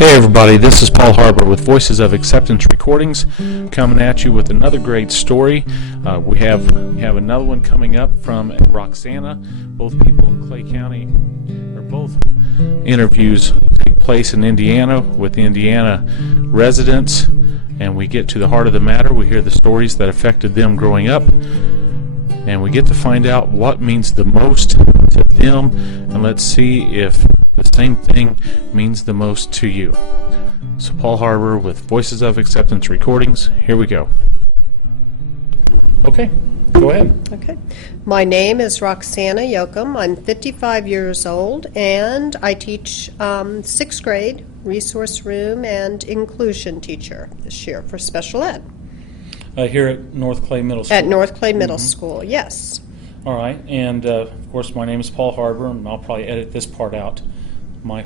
Hey everybody, this is Paul Harbour with Voices of Acceptance Recordings, coming at you with another great story. We have another one coming up from Roxanna. Both people in Clay County, or both interviews take place in Indiana with the Indiana residents, and we get to the heart of the matter. We hear the stories that affected them growing up, and we get to find out what means the most to them, and let's see if the same thing means the most to you. So Paul Harbour with Voices of Acceptance Recordings. Here we go. Okay, go ahead. Okay. My name is Roxanna Yocom. I'm 55 years old, and I teach 6th grade, resource room, and inclusion teacher this year for special ed. Here at North Clay Middle School. At North Clay Middle School, yes. All right, and of course my name is Paul Harbour, and I'll probably edit this part out, my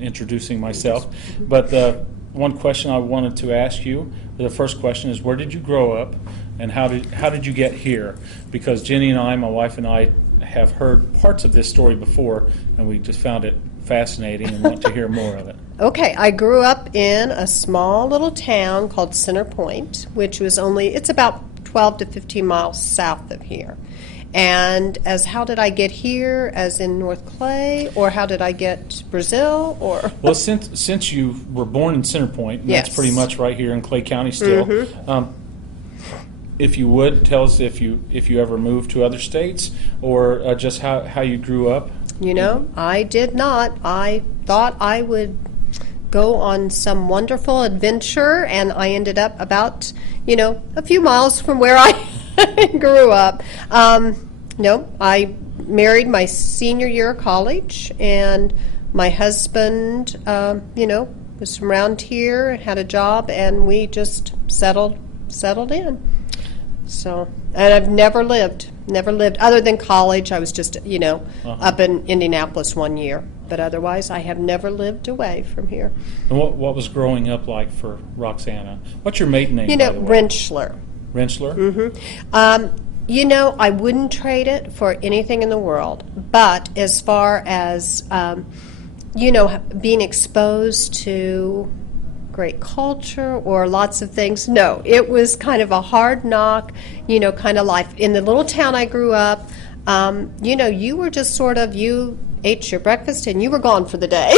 introducing myself. But one question I wanted to ask you, the first question is, where did you grow up, and how did you get here? Because Jenny and I, my wife and I, have heard parts of this story before, and we just found it fascinating and want to hear more of it. Okay, I grew up in a small little town called Centerpoint, which was it's about 12 to 15 miles south of here. And how did I get here, as in North Clay, or how did I get Brazil, or? Well, since you were born in Centerpoint, and yes. That's pretty much right here in Clay County still. Mm-hmm. If you would, tell us if you ever moved to other states, or just how you grew up. You know, I did not. I thought I would go on some wonderful adventure, and I ended up about, a few miles from where I grew up. No, I married my senior year of college, and my husband, was from around here, had a job, and we just settled in. So, and I've never lived other than college. I was just, up in Indianapolis one year, but otherwise I have never lived away from here. And what was growing up like for Roxanna? What's your maiden name, by the way? Rentschler. Rentschler? Mm-hmm. I wouldn't trade it for anything in the world, but as far as, being exposed to great culture or lots of things, no, it was kind of a hard knock, kind of life. In the little town I grew up, you were just sort of, you ate your breakfast and you were gone for the day.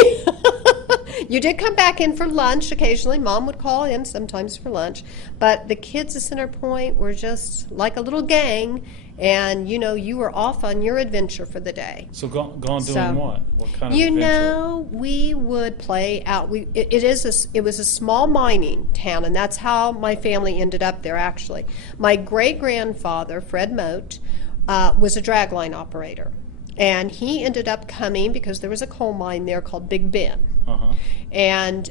You did come back in for lunch occasionally. Mom would call in sometimes for lunch. But the kids at Centerpoint were just like a little gang, and, you were off on your adventure for the day. So gone doing what? What kind of adventure? We would play out. It was a small mining town, and that's how my family ended up there, actually. My great-grandfather, Fred Mote, was a dragline operator. And he ended up coming because there was a coal mine there called Big Ben. Uh-huh. And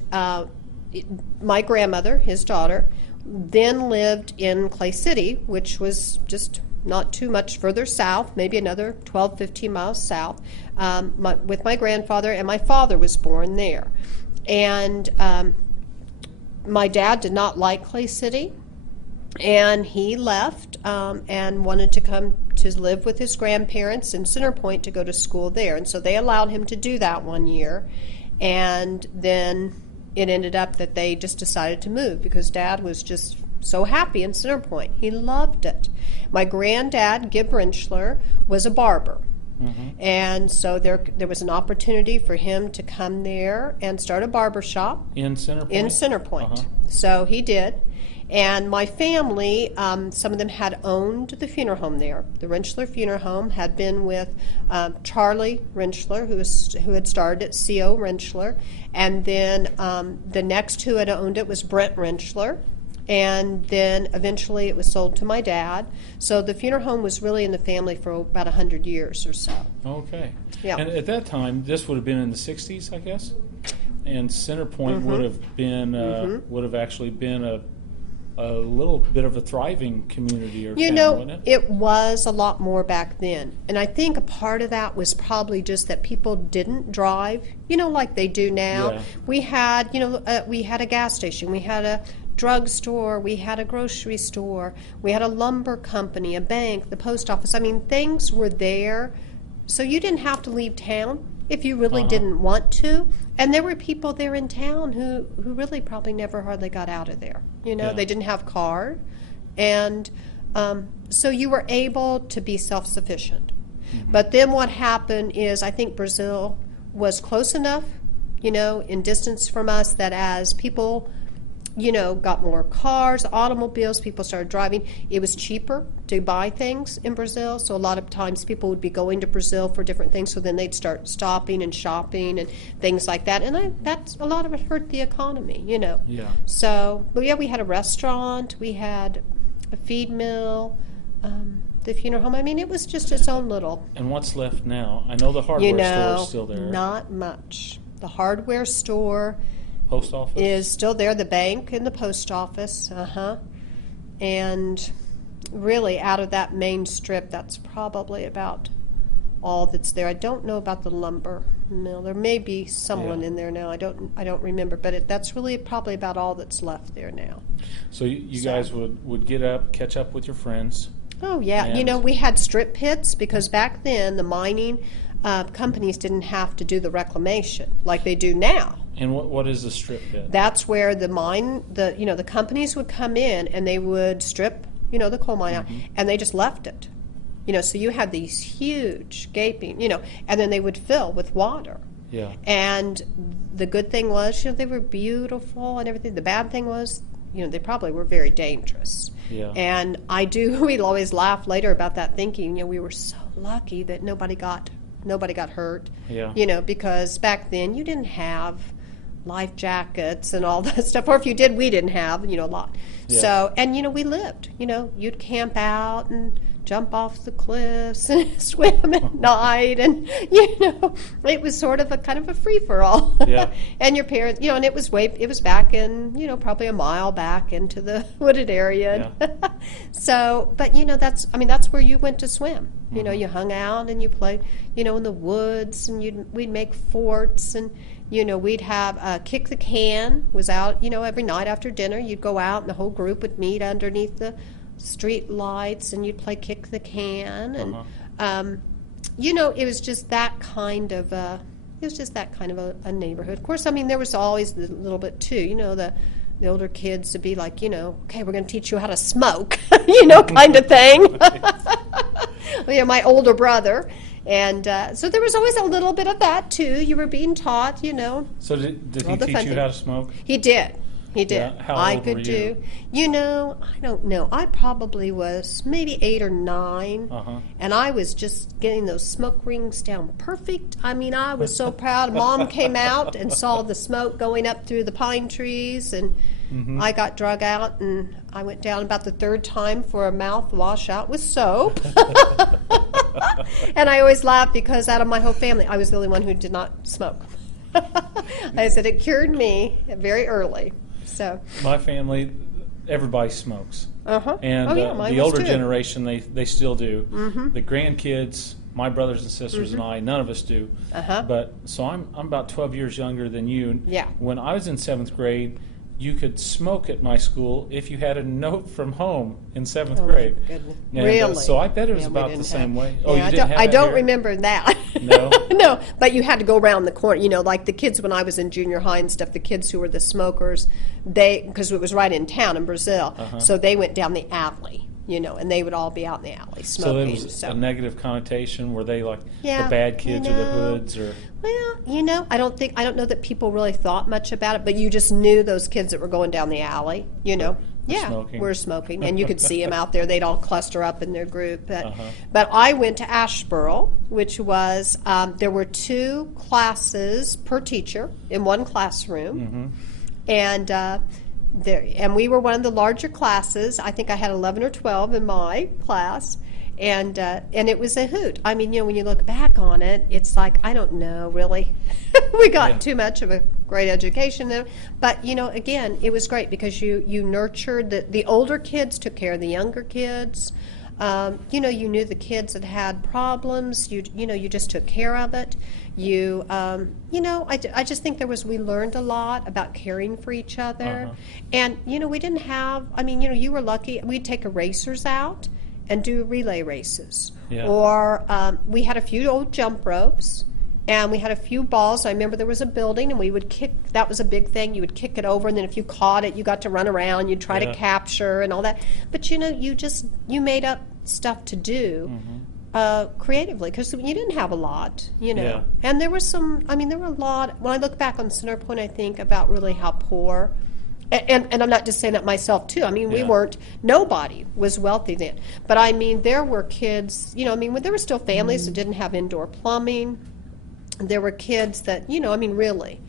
my grandmother, his daughter, then lived in Clay City, which was just not too much further south, maybe another 12, 15 miles south, with my grandfather, and my father was born there. And my dad did not like Clay City, and he left and wanted to come to live with his grandparents in Centerpoint to go to school there. And so they allowed him to do that one year. And then it ended up that they just decided to move because Dad was just so happy in Centerpoint. He loved it. My granddad, Gib Rentschler, was a barber. Mm-hmm. And so there was an opportunity for him to come there and start a barber shop. In Centerpoint? In Centerpoint. Uh-huh. So he did. And my family, some of them had owned the funeral home there. The Rentschler Funeral Home had been with Charlie Rentschler, who had started it, C.O. Rentschler. And then the next who had owned it was Brent Rentschler. And then eventually it was sold to my dad. So the funeral home was really in the family for about 100 years or so. Okay. Yeah. And at that time, this would have been in the 60s, I guess? And Centerpoint Mm-hmm. would have actually been a little bit of a thriving community or town, wasn't it? It was a lot more back then. And I think a part of that was probably just that people didn't drive, like they do now. Yeah. We had, we had a gas station, we had a drugstore, we had a grocery store, we had a lumber company, a bank, the post office. I mean, things were there. So you didn't have to leave town. if you really didn't want to. And there were people there in town who really probably never hardly got out of there. You know, Yeah. they didn't have car, and so you were able to be self-sufficient. But then what happened is, I think Brazil was close enough, you know, in distance from us, that as people, you know, got more cars, automobiles, people started driving, it was cheaper to buy things in Brazil. So a lot of times people would be going to Brazil for different things, so then they'd start stopping and shopping and things like that. And that's a lot of it hurt the economy, you know. Yeah. So, but yeah, we had a restaurant, we had a feed mill, the funeral home. I mean, it was just its own little. And what's left now? I know the hardware You store know, is still there. not much. The hardware store Post office? is still there, the bank and the post office, and really out of that main strip, that's probably about all that's there. I don't know about the lumber mill. There may be someone in there now. I don't remember, but that's really probably about all that's left there now. So you guys would get up, catch up with your friends. Oh yeah, you And- know, we had strip pits because back then the mining companies didn't have to do the reclamation like they do now. And what is a strip pit? That's where the companies would come in and they would strip, you know, the coal mine out, and they just left it. You know, so you had these huge gaping, you know, and then they would fill with water. Yeah. And the good thing was, you know, they were beautiful and everything. The bad thing was, you know, they probably were very dangerous. Yeah. And we'd always laugh later about that, thinking, you know, we were so lucky that nobody got hurt. Yeah. You know, because back then you didn't have life jackets and all that stuff, or if you did, we didn't have, you know, a lot. Yeah. So, and you know, we lived, you know, you'd camp out and jump off the cliffs and swim at night, and you know, it was sort of a kind of a free-for-all. Yeah. And your parents, you know, and it was back in, you know, probably a mile back into the wooded area. Yeah. So, but you know, that's where you went to swim. You know, you hung out and you played, you know, in the woods, and we'd make forts, and you know, we'd have kick the can was out, you know, every night after dinner. You'd go out and the whole group would meet underneath the street lights, and you'd play kick the can, and you know, it was just that kind of a neighborhood. Of course, I mean, there was always a little bit too, you know, the older kids to be like, you know, okay, we're going to teach you how to smoke, you know, kind of thing. You know, my older brother, and so there was always a little bit of that too. You were being taught, you know. So did all he the teach fun you things. how to smoke? He did. He did. Yeah, how I old could were do. You know, I don't know. I probably was maybe 8 or 9, and I was just getting those smoke rings down perfect. I mean, I was so proud. Mom came out and saw the smoke going up through the pine trees, and I got drug out, and I went down about the 3rd time for a mouth wash out with soap. And I always laugh because out of my whole family, I was the only one who did not smoke. I said it cured me very early. So My family, everybody smokes. And Oh, yeah, mine the was older too. generation, they still do. The grandkids, my brothers and sisters and I, none of us do. But so I'm about 12 years younger than you. Yeah. When I was in 7th grade, you could smoke at my school if you had a note from home in 7th Oh, my grade. goodness. And, Really? So I bet it was Yeah, we about the didn't same have- way. Oh, Yeah, you didn't have I that don't here? remember that. No? No, but you had to go around the corner. You know, like the kids when I was in junior high and stuff, the kids who were the smokers, because it was right in town in Brazil, so they went down the alley, you know, and they would all be out in the alley So smoking. there was a negative connotation. Were they like Yeah, the bad kids you or the know. hoods? Or Well, you know, I don't know that people really thought much about it, but you just knew those kids that were going down the alley, you know. Yeah, smoking. we're smoking, and you could see them out there. They'd all cluster up in their group. But I went to Asheboro, which was there were 2 classes per teacher in one classroom, and and we were one of the larger classes. I think I had 11 or 12 in my class. And it was a hoot. I mean, you know, when you look back on it, it's like, I don't know, really. We got too much of a great education there. But, you know, again, it was great because you nurtured the older kids, took care of the younger kids. You know, you knew the kids that had problems. You know, you just took care of it. You know, I just think we learned a lot about caring for each other. And, you know, we didn't have, I mean, you know, you were lucky. We'd take erasers out and do relay races. Yeah. Or we had a few old jump ropes, And we had a few balls. I remember there was a building, and we would kick. That was a big thing. You would kick it over, and then if you caught it, you got to run around. You'd try to capture and all that. But you made up stuff to do creatively, because you didn't have a lot, Yeah. And there was there were a lot. When I look back on Centerpoint, I think about really how poor. And I'm not just saying that myself, too. We weren't, nobody was wealthy then. But, there were kids, there were still families that didn't have indoor plumbing. There were kids that, really,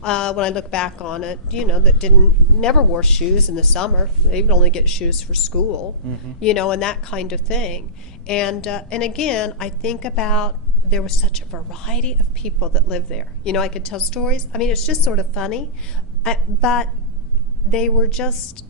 when I look back on it, that never wore shoes in the summer. They would only get shoes for school, and that kind of thing. And again, I think about there was such a variety of people that lived there. I could tell stories. It's just sort of funny. But they were just,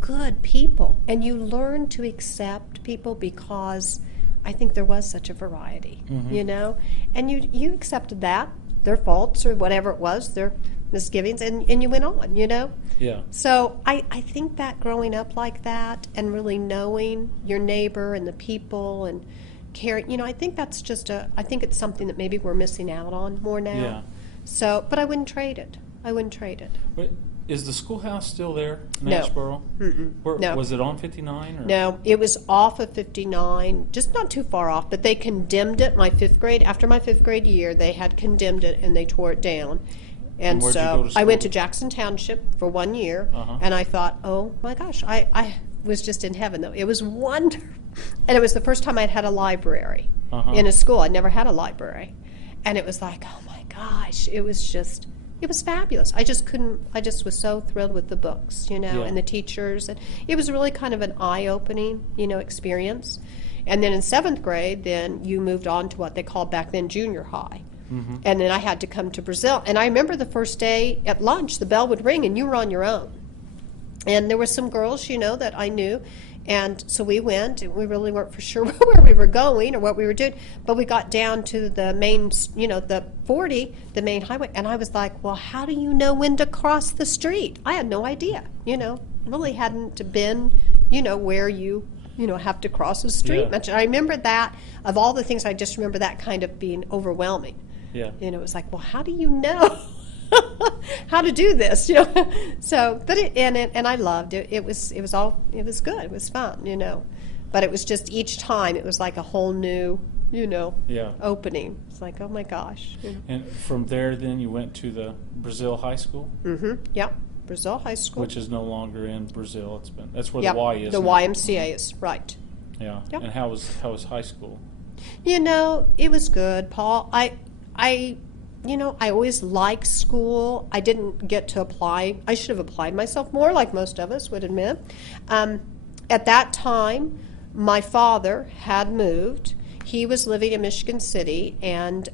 good people. And you learn to accept people because I think there was such a variety, And you accepted that, their faults or whatever it was, their misgivings, and you went on, Yeah. So I think that growing up like that and really knowing your neighbor and the people and caring, I think that's I think it's something that maybe we're missing out on more now. Yeah. So, but I wouldn't trade it. Wait, is the schoolhouse still there in No. Asheboro? No. Was it on 59? Or? No, it was off of 59, just not too far off, but they condemned it after my fifth grade year, they had condemned it and they tore it down. And where'd you so go to I went school? to Jackson Township for 1 year, and I thought, oh my gosh, I was just in heaven, though. It was wonderful. And it was the first time I'd had a library in a school. I'd never had a library. And it was like, oh my gosh, it was fabulous. I just was so thrilled with the books, and the teachers. And it was really kind of an eye-opening, experience. And then in 7th grade, then you moved on to what they called back then junior high. And then I had to come to Brazil. And I remember the first day at lunch, the bell would ring and you were on your own. And there were some girls, that I knew. And so we went, and we really weren't for sure where we were going or what we were doing. But we got down to the main, the 40, the main highway. And I was like, well, how do you know when to cross the street? I had no idea, really hadn't been, where you have to cross the street Yeah. much. And I remember that, of all the things, I just remember that kind of being overwhelming. Yeah. It was like, well, how do you know how to do this? So, but and I loved it. It was good. It was fun, But it was just each time it was like a whole new, Yeah. opening. It's like, oh my gosh. And from there, then you went to the Brazil High School, Yep. Brazil High School. which is no longer in Brazil. That's where Yep. the Y is. The now. YMCA is right. Yeah. Yep. And how was high school? It was good, Paul. I always liked school. I didn't get to apply. I should have applied myself more, like most of us would admit. At that time, my father had moved. He was living in Michigan City, and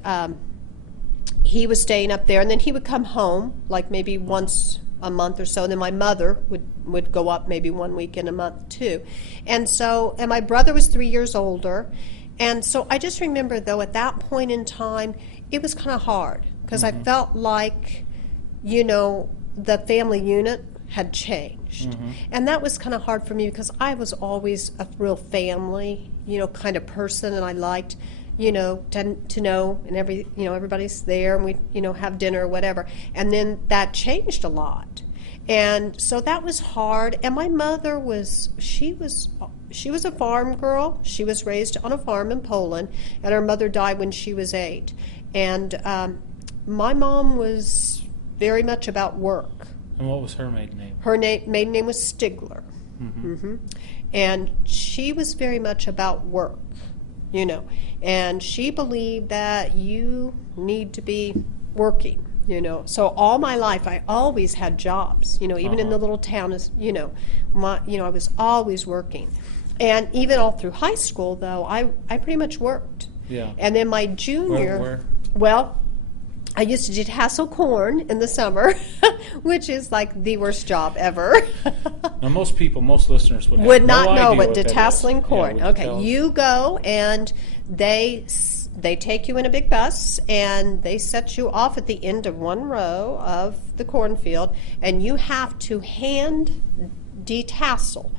he was staying up there. And then he would come home, like maybe once a month or so. And then my mother would go up maybe 1 week in a month, too. And my brother was 3 years older. And so I just remember, though, at that point in time, it was kind of hard because I felt like, the family unit had changed. And that was kind of hard for me because I was always a real family, kind of person, and I liked, to know, and everybody's there, and we, have dinner or whatever. And then that changed a lot. And so that was hard. And my mother she was a farm girl. She was raised on a farm in Poland, and her mother died when she was 8. And my mom was very much about work. And what was her maiden name? Her maiden name was Stigler. And she was very much about work, And she believed that you need to be working. So all my life I always had jobs, even in the little town, I was always working. And even all through high school, though, I pretty much worked. Yeah. And then my junior, Where? well, I used to dehassle corn in the summer, which is like the worst job ever. Now, most listeners would not no know idea what that detasseling is. corn. Yeah, would Okay, tell us? you go and they take you in a big bus and they set you off at the end of one row of the cornfield, and you have to hand detassel.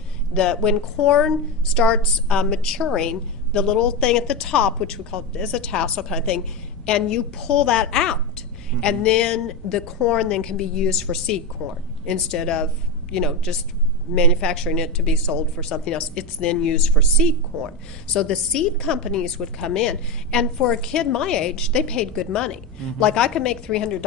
When corn starts maturing, the little thing at the top, which we call as a tassel kind of thing, and you pull that out, and then the corn then can be used for seed corn instead of, just manufacturing it to be sold for something else. It's then used for seed corn. So the seed companies would come in, and for a kid my age, they paid good money. Like I could make $300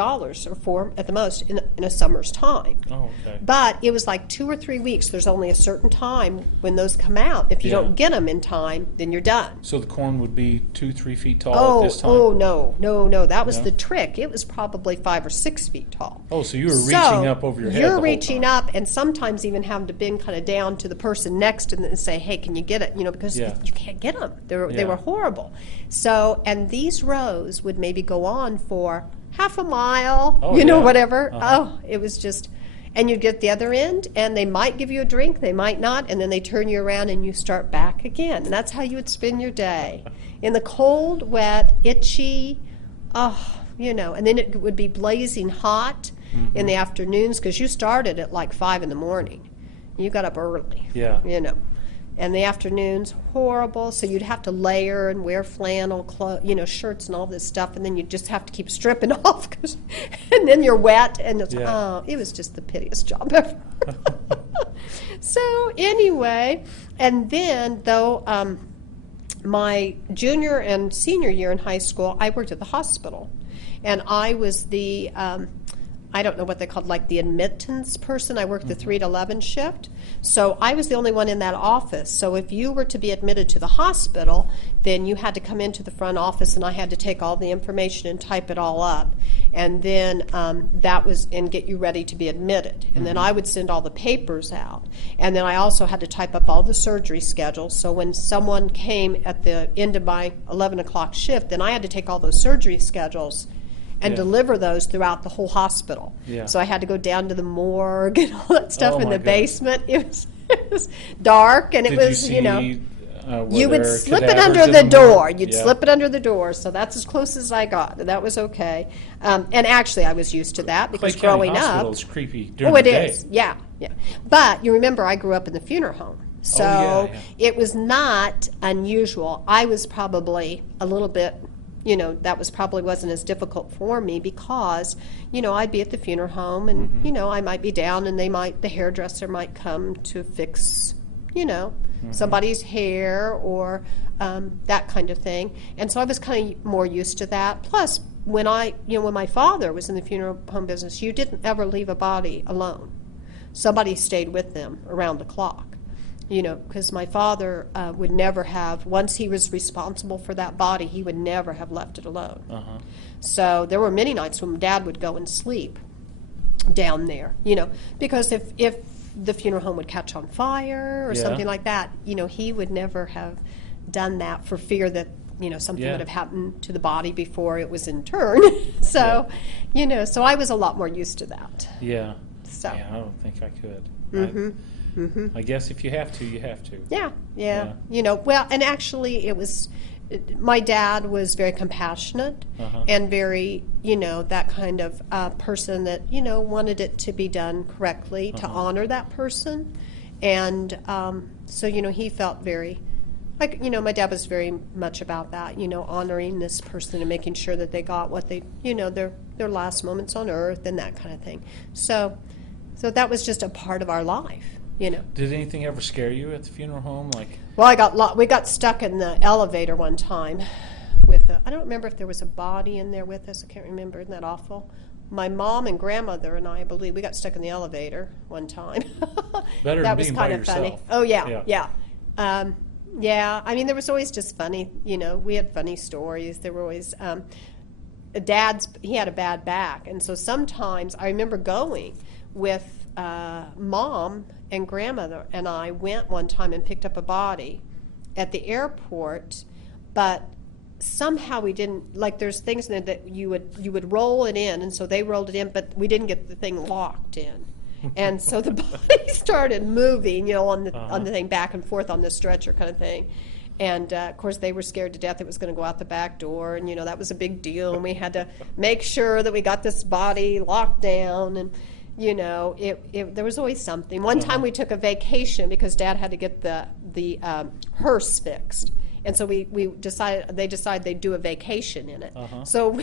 or $400 at the most in a summer's time. Oh, okay. But it was like 2 or 3 weeks. There's only a certain time when those come out. If you don't get them in time, then you're done. So the corn would be 2-3 feet tall at this time? Oh, no. That was the trick. It was probably 5 or 6 feet tall. Oh, so you were reaching up over your head the You're whole reaching time. up, and sometimes even having to bend kind of down to the person next and say, hey, can you get it? Because you can't get them. They were horrible. So, and these rows would maybe go on for half a mile, whatever. Oh, it was just, and you'd get the other end, and they might give you a drink, they might not, and then they turn you around and you start back again. And that's how you would spend your day. In the cold, wet, itchy, and then it would be blazing hot in the afternoons because you started at like 5 in the morning. You got up early. Yeah. And the afternoons, horrible. So you'd have to layer and wear flannel clothes, shirts and all this stuff, and then you just have to keep stripping off, and then you're wet, and it was just the piteous job ever. So anyway, and then though my junior and senior year in high school, I worked at the hospital, and I was the I don't know what they called, like the admittance person. I worked the 3 to 11 shift. So I was the only one in that office. So if you were to be admitted to the hospital, then you had to come into the front office, and I had to take all the information and type it all up. And then and get you ready to be admitted. And then I would send all the papers out. And then I also had to type up all the surgery schedules. So when someone came at the end of my 11 o'clock shift, then I had to take all those surgery schedules and deliver those throughout the whole hospital. Yeah. So I had to go down to the morgue and all that stuff Oh, in my the goodness. basement. It was dark, and it Did was, you see, you would there slip it cadavers under in the door. morgue? You'd Yeah. slip it under the door. So that's as close as I got. That was okay. And actually, I was used to that because Clay County growing Hospital up. is creepy during Oh, it the day. is. Yeah. But you remember, I grew up in the funeral home. So it was not unusual. I was probably a little bit, that was probably wasn't as difficult for me because, I'd be at the funeral home, and, I might be down, and the hairdresser might come to fix, somebody's hair or that kind of thing. And so I was kind of more used to that. Plus, when my father was in the funeral home business, you didn't ever leave a body alone. Somebody stayed with them around the clock. Because my father would never have, once he was responsible for that body, he would never have left it alone. So there were many nights when Dad would go and sleep down there, because if the funeral home would catch on fire or something like that, he would never have done that for fear that, something would have happened to the body before it was interned. So, so I was a lot more used to that. Yeah. So. Yeah, I don't think I could. I guess if you have to, you have to. Yeah. Well, and actually my dad was very compassionate and very, that kind of person that, wanted it to be done correctly, to honor that person. And so, he felt very, my dad was very much about that, honoring this person and making sure that they got what they, their last moments on earth and that kind of thing. So that was just a part of our life. Did anything ever scare you at the funeral home? Well, we got stuck in the elevator one time with I don't remember if there was a body in there with us. I can't remember. Isn't that awful? My mom and grandmother and I believe we got stuck in the elevator one time. Better that than was being kind by of funny. yourself. Oh yeah. I mean, there was always just funny. We had funny stories. There were always he had a bad back, and so sometimes I remember going with Mom and grandmother and I went one time and picked up a body at the airport, but somehow we didn't, there's things in there that you would roll it in, and so they rolled it in, but we didn't get the thing locked in. And so the body started moving, on the thing back and forth on the stretcher kind of thing. And, of course, they were scared to death it was going to go out the back door, and, that was a big deal, and we had to make sure that we got this body locked down, and there was always something. One time we took a vacation because Dad had to get the hearse fixed, And so they decided they'd do a vacation in it. So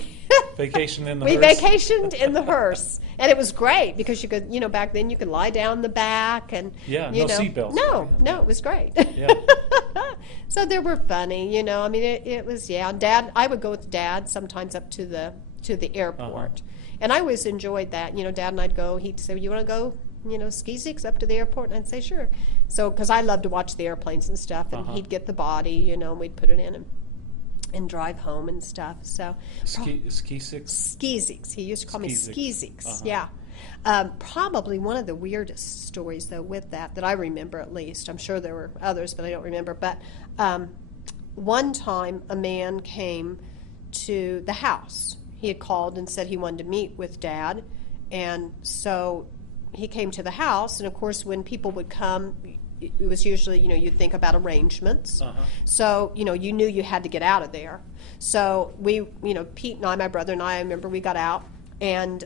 Vacation in the we hearse? vacationed in the hearse, and it was great because you could, back then you could lie down the back and Yeah, you no know, seatbelts. no, it was great. Yeah. So they were funny, I mean, it was, Dad, I would go with Dad sometimes up to the airport, and I always enjoyed that. Dad and I'd go. He'd say, "You want to go, ski-six up to the airport?" And I'd say, "Sure." So, because I love to watch the airplanes and stuff, and he'd get the body, and we'd put it in and drive home and stuff. So Ski-six? Ski-six. He used to call me Ski-six. Ski-six. Yeah. Probably one of the weirdest stories, though, with that I remember at least. I'm sure there were others, but I don't remember. But one time a man came to the house. He had called and said he wanted to meet with Dad. And so he came to the house. And, of course, when people would come, it was usually, you'd think about arrangements. So, you knew you had to get out of there. So we, Pete and I, my brother and I remember we got out. And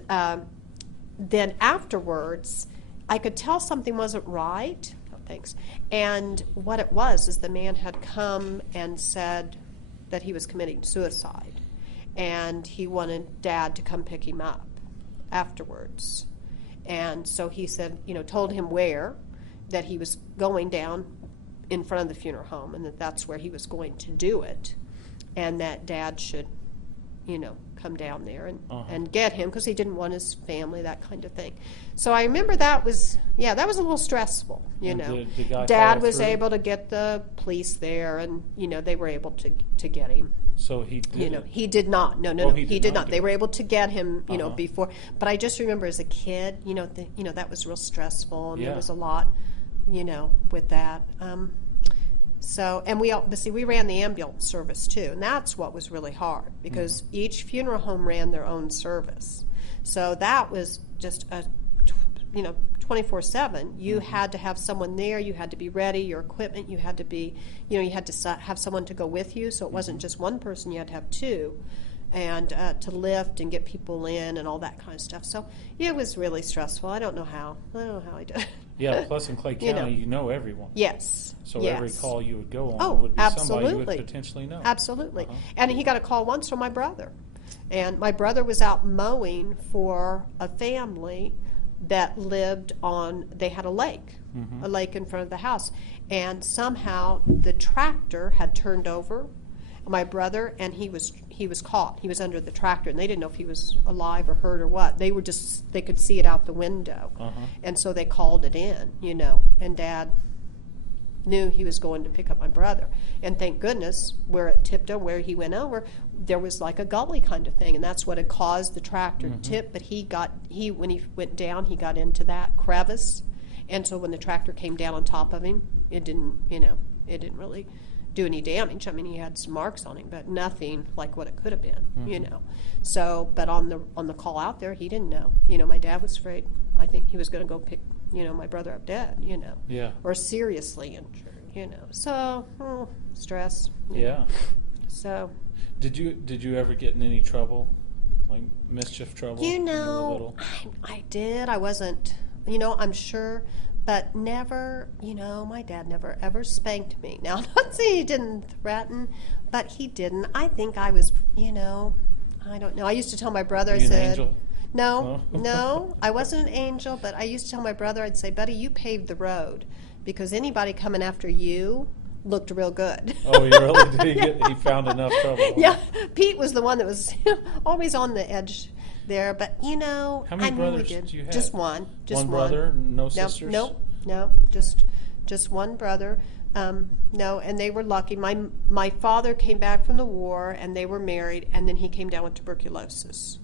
then afterwards, I could tell something wasn't right. Oh, thanks. And what it was is the man had come and said that he was committing suicide. And he wanted Dad to come pick him up afterwards. And so he said, told him where, that he was going down in front of the funeral home and that that's where he was going to do it. And that Dad should, come down there and get him because he didn't want his family, that kind of thing. So I remember that was a little stressful, And the guy Dad was through? able to get the police there and, they were able to get him. So he did He did not. No, Oh, he did not. do They it. were able to get him, before. But I just remember as a kid, that was real stressful, and Yeah. there was a lot, with that. We ran the ambulance service too, and that's what was really hard because each funeral home ran their own service. So that was just 24/7. You had to have someone there. You had to be ready. Your equipment. You had to be, you had to have someone to go with you. So it wasn't just one person. You had to have two, and to lift and get people in and all that kind of stuff. So it was really stressful. I don't know how I did it. Yeah, plus in Clay County, You know. everyone. Yes. So yes. every call you would go on would be somebody you absolutely. would potentially know. Absolutely. And he got a call once from my brother. And my brother was out mowing for a family that lived they had a lake in front of the house. And somehow the tractor had turned over my brother, and he was caught. He was under the tractor, and they didn't know if he was alive or hurt or what. They could see it out the window. And so they called it in, and Dad knew he was going to pick up my brother. And thank goodness, where it tipped over, where he went over, there was like a gully kind of thing, and that's what had caused the tractor to tip. But when he went down, he got into that crevice, and so when the tractor came down on top of him, it didn't really do any damage. I mean, he had some marks on him, but nothing like what it could have been, So, but on the call out there, he didn't know. My dad was afraid. I think he was going to go pick, my brother up dead, Yeah. or seriously injured, So, stress. Yeah. So. Did you ever get in any trouble, like mischief trouble? when you were little? I did. I wasn't, I'm sure. But never, my dad never ever spanked me. Now, I'm not saying he didn't threaten, but he didn't. I think I was, I don't know. I used to tell my brother, Were you I said, an angel? No, I wasn't an angel, but I used to tell my brother, I'd say, buddy, you paved the road because anybody coming after you looked real good. Oh, you really? Did he found enough trouble? Yeah, Pete was the one that was always on the edge there, but How many brothers do you have? Just one. Just one brother, no sisters? No, just one brother. No, and they were lucky. My father came back from the war, and they were married, and then he came down with tuberculosis.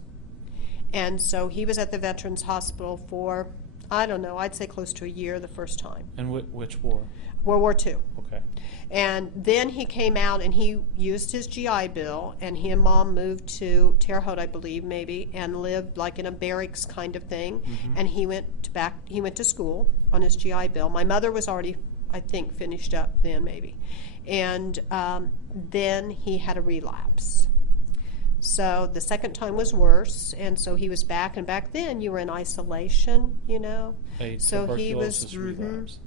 And so he was at the Veterans Hospital for, I don't know, I'd say close to a year the first time. And which war? World War II. Okay. And then he came out and he used his GI Bill, and he and Mom moved to Terre Haute, I believe, maybe, and lived like in a barracks kind of thing. And he went to school on his GI Bill. My mother was already, I think, finished up then maybe. And then he had a relapse. So the second time was worse, and so he was back. And back then, you were in isolation, A So he was. tuberculosis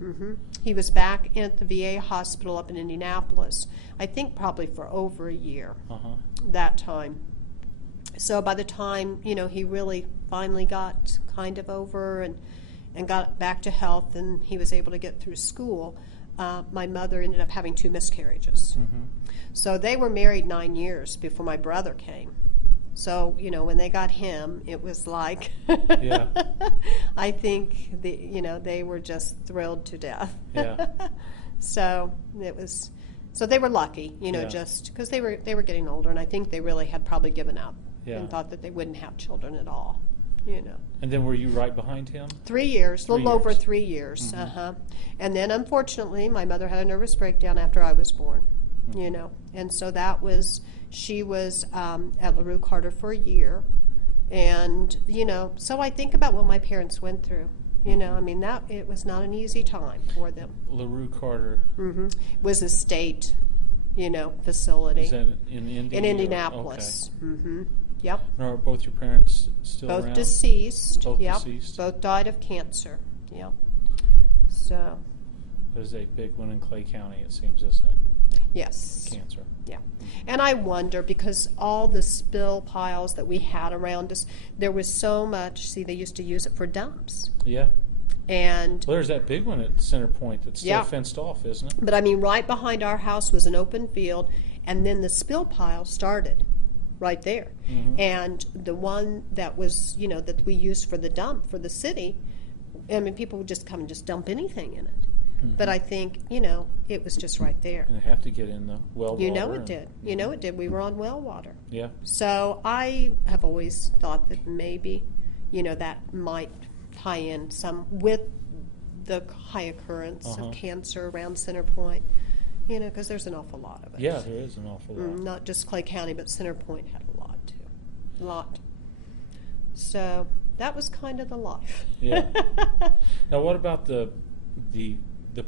relapse. He was back at the VA hospital up in Indianapolis. I think probably for over a year. That time. So by the time he really finally got kind of over and got back to health, and he was able to get through school, my mother ended up having 2 miscarriages. So they were married 9 years before my brother came. So when they got him, it was like, Yeah. I think they were just thrilled to death. Yeah. So it was. So they were lucky, Yeah. just because they were getting older, and I think they really had probably given up Yeah. and thought that they wouldn't have children at all. And then were you right behind him? 3 years, a little 3 over years. 3 years. And then unfortunately, my mother had a nervous breakdown after I was born. And so she was at LaRue Carter for a year, and so I think about what my parents went through. I mean, that it was not an easy time for them. LaRue Carter. Was a state, facility. Is that in Indy? In Indianapolis. Yep. And are both your parents still Both around? deceased. Both Yep. deceased. Both died of cancer. Yep. So, There's a big one in Clay County, it seems, isn't it? yes. Cancer. Yeah. And I wonder, because all the spill piles that we had around us, there was so much. See, they used to use it for dumps. Yeah. And Well, there's that big one at Centerpoint that's still Yeah. fenced off, isn't it? but I mean, right behind our house was an open field, and then the spill pile started right there. And the one that was, that we used for the dump for the city, I mean, people would just come and just dump anything in it. But I think, it was just right there. And they have to get in the well water. It and- did. It did. We were on well water. Yeah. So I have always thought that maybe, that might tie in some with the high occurrence of cancer around Centerpoint, because there's an awful lot of it. Yeah, there is an awful lot. Not just Clay County, but Centerpoint had a lot too. A lot. So that was kind of the life. Yeah. Now, what about the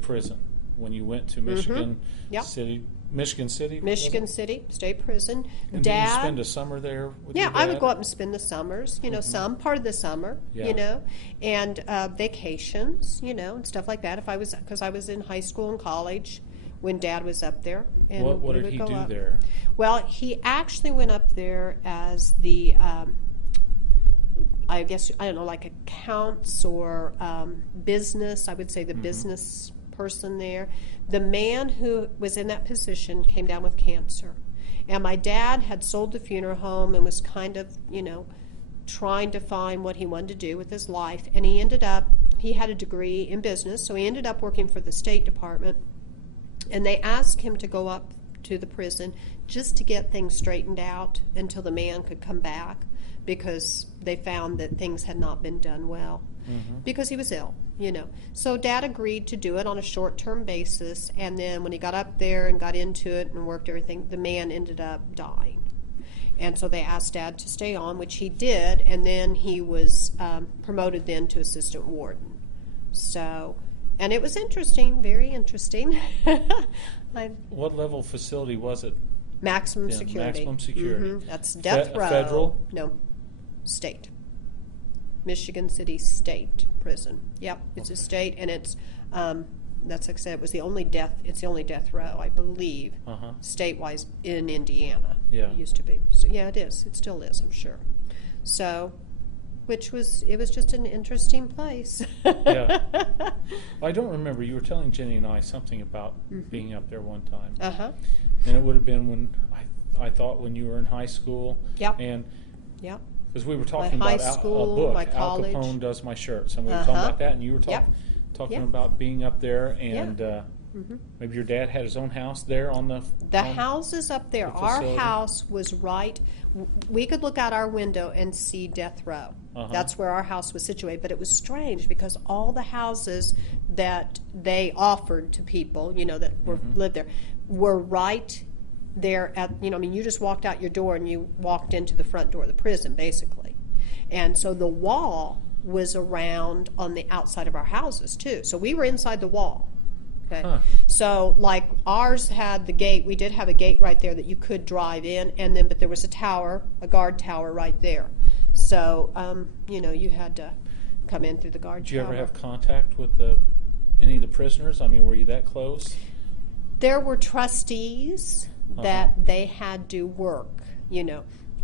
prison when you went to Michigan Yep. City? Michigan City. was Michigan it? City State Prison. And did you spend a summer there with Yeah, your I would dad? go up and spend the summers, some part of the summer, Yeah. and vacations, and stuff like that. Because I was in high school and college when Dad was up there. And What we did would he go do up. there? Well, he actually went up there as the, I guess, I don't know, like accounts or business. I would say the business person there. The man who was in that position came down with cancer. And my dad had sold the funeral home and was kind of, trying to find what he wanted to do with his life. And he had a degree in business, so he ended up working for the State Department. And they asked him to go up to the prison just to get things straightened out until the man could come back, because they found that things had not been done well because he was ill, So Dad agreed to do it on a short-term basis, and then when he got up there and got into it and worked everything, the man ended up dying. And so they asked Dad to stay on, which he did, and then he was promoted then to assistant warden. So, and it was interesting, very interesting. What level facility was it? Maximum Yeah, security. maximum security. That's death row. Federal? No, state. Michigan City State Prison. Yep, it's a state, and it's that's like I said, it was the only death. It's the only death row, I believe, state-wise in Indiana. Yeah. It used to be. So yeah, it is. It still is, I'm sure. So, it was just an interesting place. Yeah. I don't remember. You were telling Jenny and I something about being up there one time. And it would have been when I thought when you were in high school. Yep. And Yep. because we were talking high about school, a book, my Al college. Capone Does My Shirts, and we were talking about that, and you were talking Yep. about being up there, and maybe your dad had his own house there on the. The on houses up there, the our facility? house was right, we could look out our window and see death row. That's where our house was situated, but it was strange because all the houses that they offered to people, that lived there, were right there at, you just walked out your door and you walked into the front door of the prison, basically. And so the wall was around on the outside of our houses, too. So we were inside the wall. Okay. Huh. So, like, ours had the gate. We did have a gate right there that you could drive in, and then, but there was a tower, a guard tower right there. So, you had to come in through the guard Did you tower. ever have contact with any of the prisoners? I mean, were you that close? There were trustees that they had to work,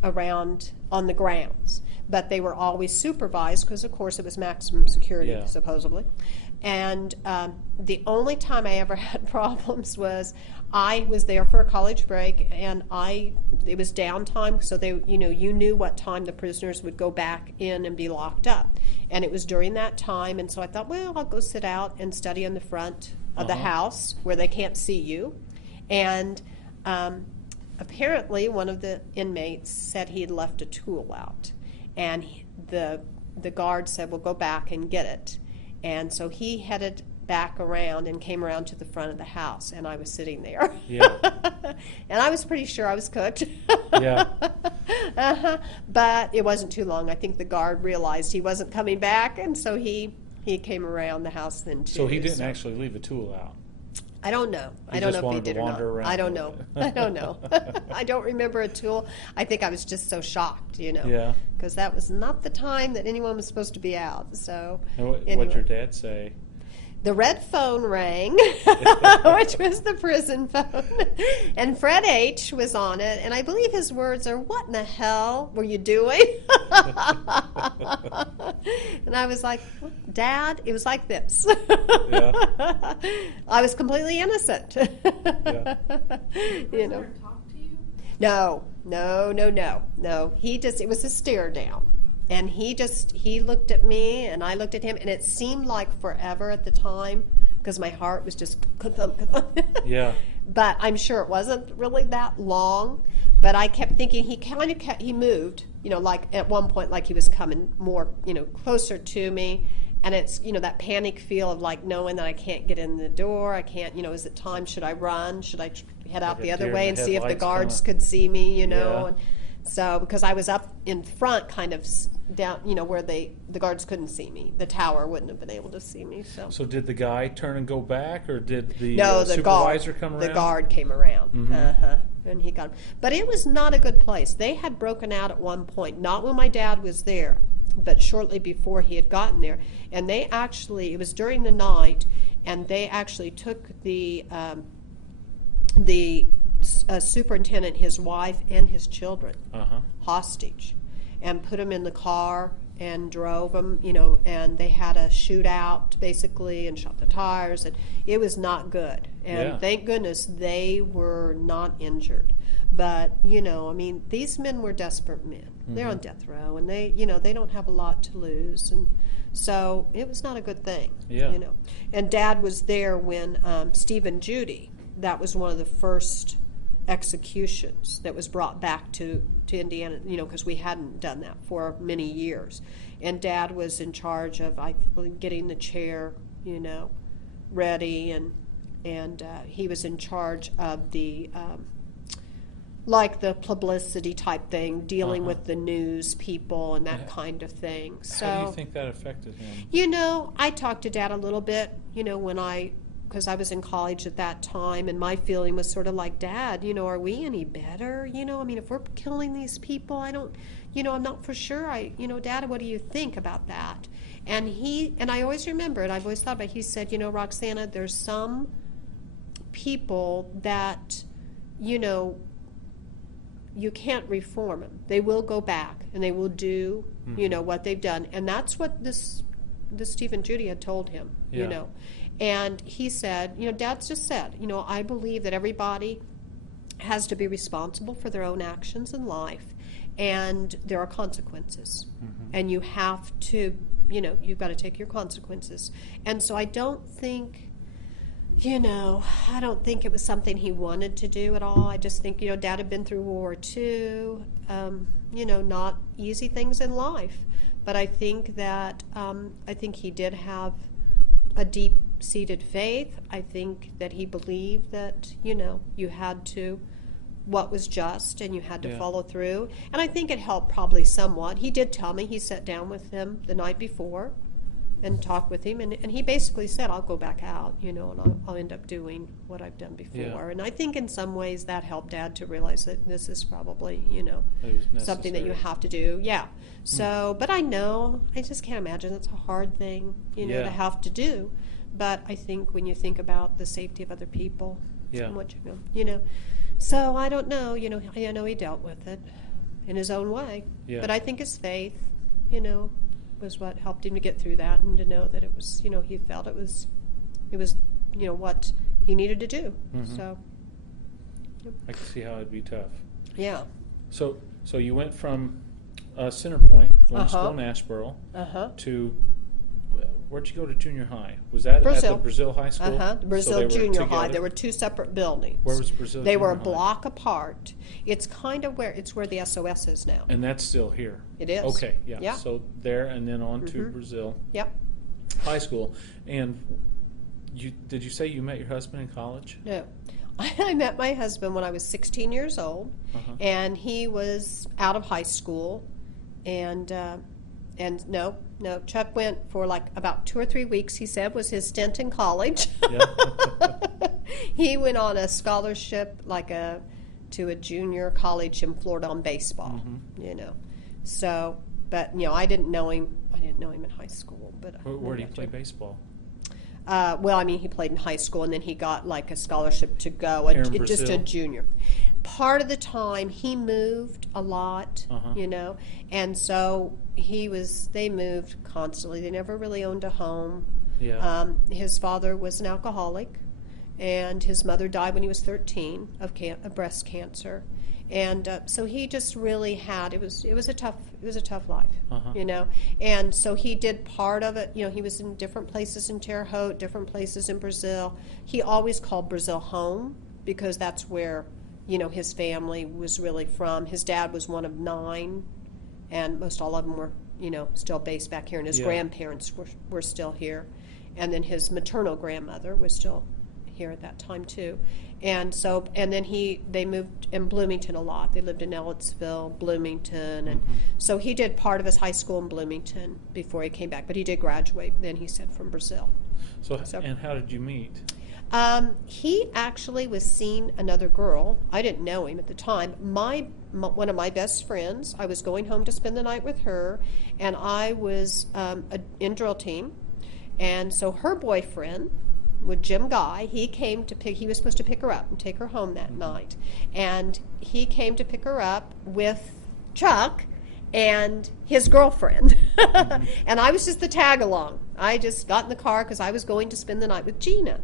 around on the grounds. But they were always supervised because, of course, it was maximum security, Yeah. supposedly. And the only time I ever had problems was I was there for a college break, and it was downtime, so you knew what time the prisoners would go back in and be locked up. And it was during that time, and so I thought, well, I'll go sit out and study in the front of the house where they can't see you. And apparently one of the inmates said he had left a tool out, and the guard said, well, go back and get it. And so he headed back around and came around to the front of the house, and I was sitting there. Yeah. And I was pretty sure I was cooked. Yeah. But it wasn't too long. I think the guard realized he wasn't coming back, and so he came around the house then too. So he didn't actually leave a tool out. I don't know. He I don't just know if he wanted to did or not. wander around I a don't little know. bit. I don't know. I don't remember a tool. I think I was just so shocked, Yeah. because that was not the time that anyone was supposed to be out. So And what'd anyway. your dad say? The red phone rang, which was the prison phone, and Fred H. was on it, and I believe his words are, "What in the hell were you doing?" And I was like, "Dad, it was like this." Yeah. I was completely innocent. Yeah. Talk to you? No. It was a stare down. And he looked at me, and I looked at him, and it seemed like forever at the time, because my heart was just ka-thump. Yeah. But I'm sure it wasn't really that long. But I kept thinking he moved, like at one point, like he was coming more, closer to me. And it's, that panic feel of like knowing that I can't get in the door. I can't, is it time? Should I run? Should I head out Like a the other deer way in and the see if the headlights guards kinda. could see me, Yeah. And so, because I was up in front, kind of down, where the guards couldn't see me. The tower wouldn't have been able to see me. So So did the guy turn and go back, or did the no, the supervisor guard, come around? the guard came around, Mhm. and he got him. But it was not a good place. They had broken out at one point, not when my dad was there, but shortly before he had gotten there. And it was during the night, and they actually took the superintendent, his wife, and his children hostage, and put them in the car and drove them, and they had a shootout basically and shot the tires, and it was not good. And Yeah. thank goodness they were not injured. But, these men were desperate men. They're on death row, and they don't have a lot to lose. And so it was not a good thing, Yeah. And Dad was there when Steve and Judy, that was one of the first executions that was brought back to Indiana, because we hadn't done that for many years. And Dad was in charge of, I believe, getting the chair, ready, and he was in charge of the like the publicity type thing, dealing with the news people and that kind of thing. So, How do you think that affected him? I talked to Dad a little bit, because I was in college at that time, and my feeling was sort of like, Dad, are we any better? If we're killing these people, I don't, I'm not for sure. Dad, what do you think about that? And I always remember it, I've always thought about it, he said, Roxanna, there's some people that, you can't reform them. They will go back, and they will do, what they've done. And that's what this Steve and Judy had told him, Yeah. And he said, Dad's just said, I believe that everybody has to be responsible for their own actions in life, and there are consequences. And you have to, you've got to take your consequences. And so I don't think, I don't think it was something he wanted to do at all. I just think, Dad had been through World War II, not easy things in life. But I think that, he did have a deep-seated faith. I think that he believed that, you had to, what was just, and you had to follow through. And I think it helped probably somewhat. He did tell me, he sat down with him the night before, and talk with him, and he basically said, I'll go back out, and I'll end up doing what I've done before. Yeah. And I think in some ways that helped Dad to realize that this is probably, It was something that you necessary. have to do. Yeah. So, but I just can't imagine it's a hard thing, Yeah. to have to do. But I think when you think about the safety of other people, Yeah. and what so I don't know, I know he dealt with it in his own way. Yeah. But I think his faith, was what helped him to get through that, and to know that it was, he felt it was, what he needed to do. Mhm. So, I can see how it'd be tough. yeah. So you went from Centerpoint, going to school in Asheboro, Uh-huh. to where'd you go to junior high? Was that Brazil. at the Brazil High School? Uh-huh. So Brazil they were Junior High. together? There were two separate buildings. Where was Brazil They were a Junior High? block apart. It's kind of where the SOS is now. And that's still here. It is. Okay, yeah. Yeah. So there, and then on to Mhm. Brazil Yep. High School. And did you say you met your husband in college? No. I met my husband when I was 16 years old, Uh-huh. and he was out of high school, and no, Chuck went for like about 2 or 3 weeks, he said, was his stint in college. Yeah. He went on a scholarship to a junior college in Florida on baseball, Mhm. So, but, I didn't know him in high school. But Where did he play baseball? he played in high school, and then he got like a scholarship to go, Here in just a Brazil? junior. Part of the time he moved a lot, Uh-huh. and so they moved constantly. They never really owned a home. Yeah. His father was an alcoholic, and his mother died when he was 13 of breast cancer. And so he just really had it was a tough life, Uh-huh. And so he did part of it. He was in different places in Terre Haute, different places in Brazil. He always called Brazil home because that's where his family was really from. His dad was one of 9, and most all of them were still based back here, and his Yeah. grandparents were still here, and then his maternal grandmother was still here at that time too. And then they moved in Bloomington a lot. They lived in Ellettsville, Bloomington, and so he did part of his high school in Bloomington before he came back. But he did graduate, then he said, from Brazil. So, So- and how did you meet? He actually was seeing another girl. I didn't know him at the time. One of my best friends, I was going home to spend the night with her, and I was in drill team. And so her boyfriend, with Jim Guy, he was supposed to pick her up and take her home that night. And he came to pick her up with Chuck and his girlfriend. And I was just the tag along. I just got in the car because I was going to spend the night with Gina.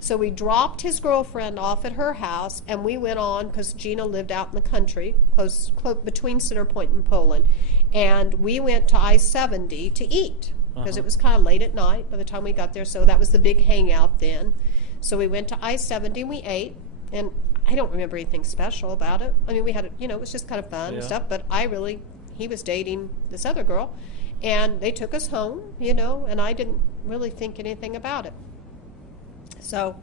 So we dropped his girlfriend off at her house, and we went on because Gina lived out in the country, close between Centerpoint and Poland. And we went to I-70 to eat because it was kind of late at night by the time we got there. So that was the big hangout then. So we went to I-70 and we ate, and I don't remember anything special about it. I mean, we had, it was just kind of fun and Yeah. stuff, but he was dating this other girl, and they took us home, and I didn't really think anything about it. So,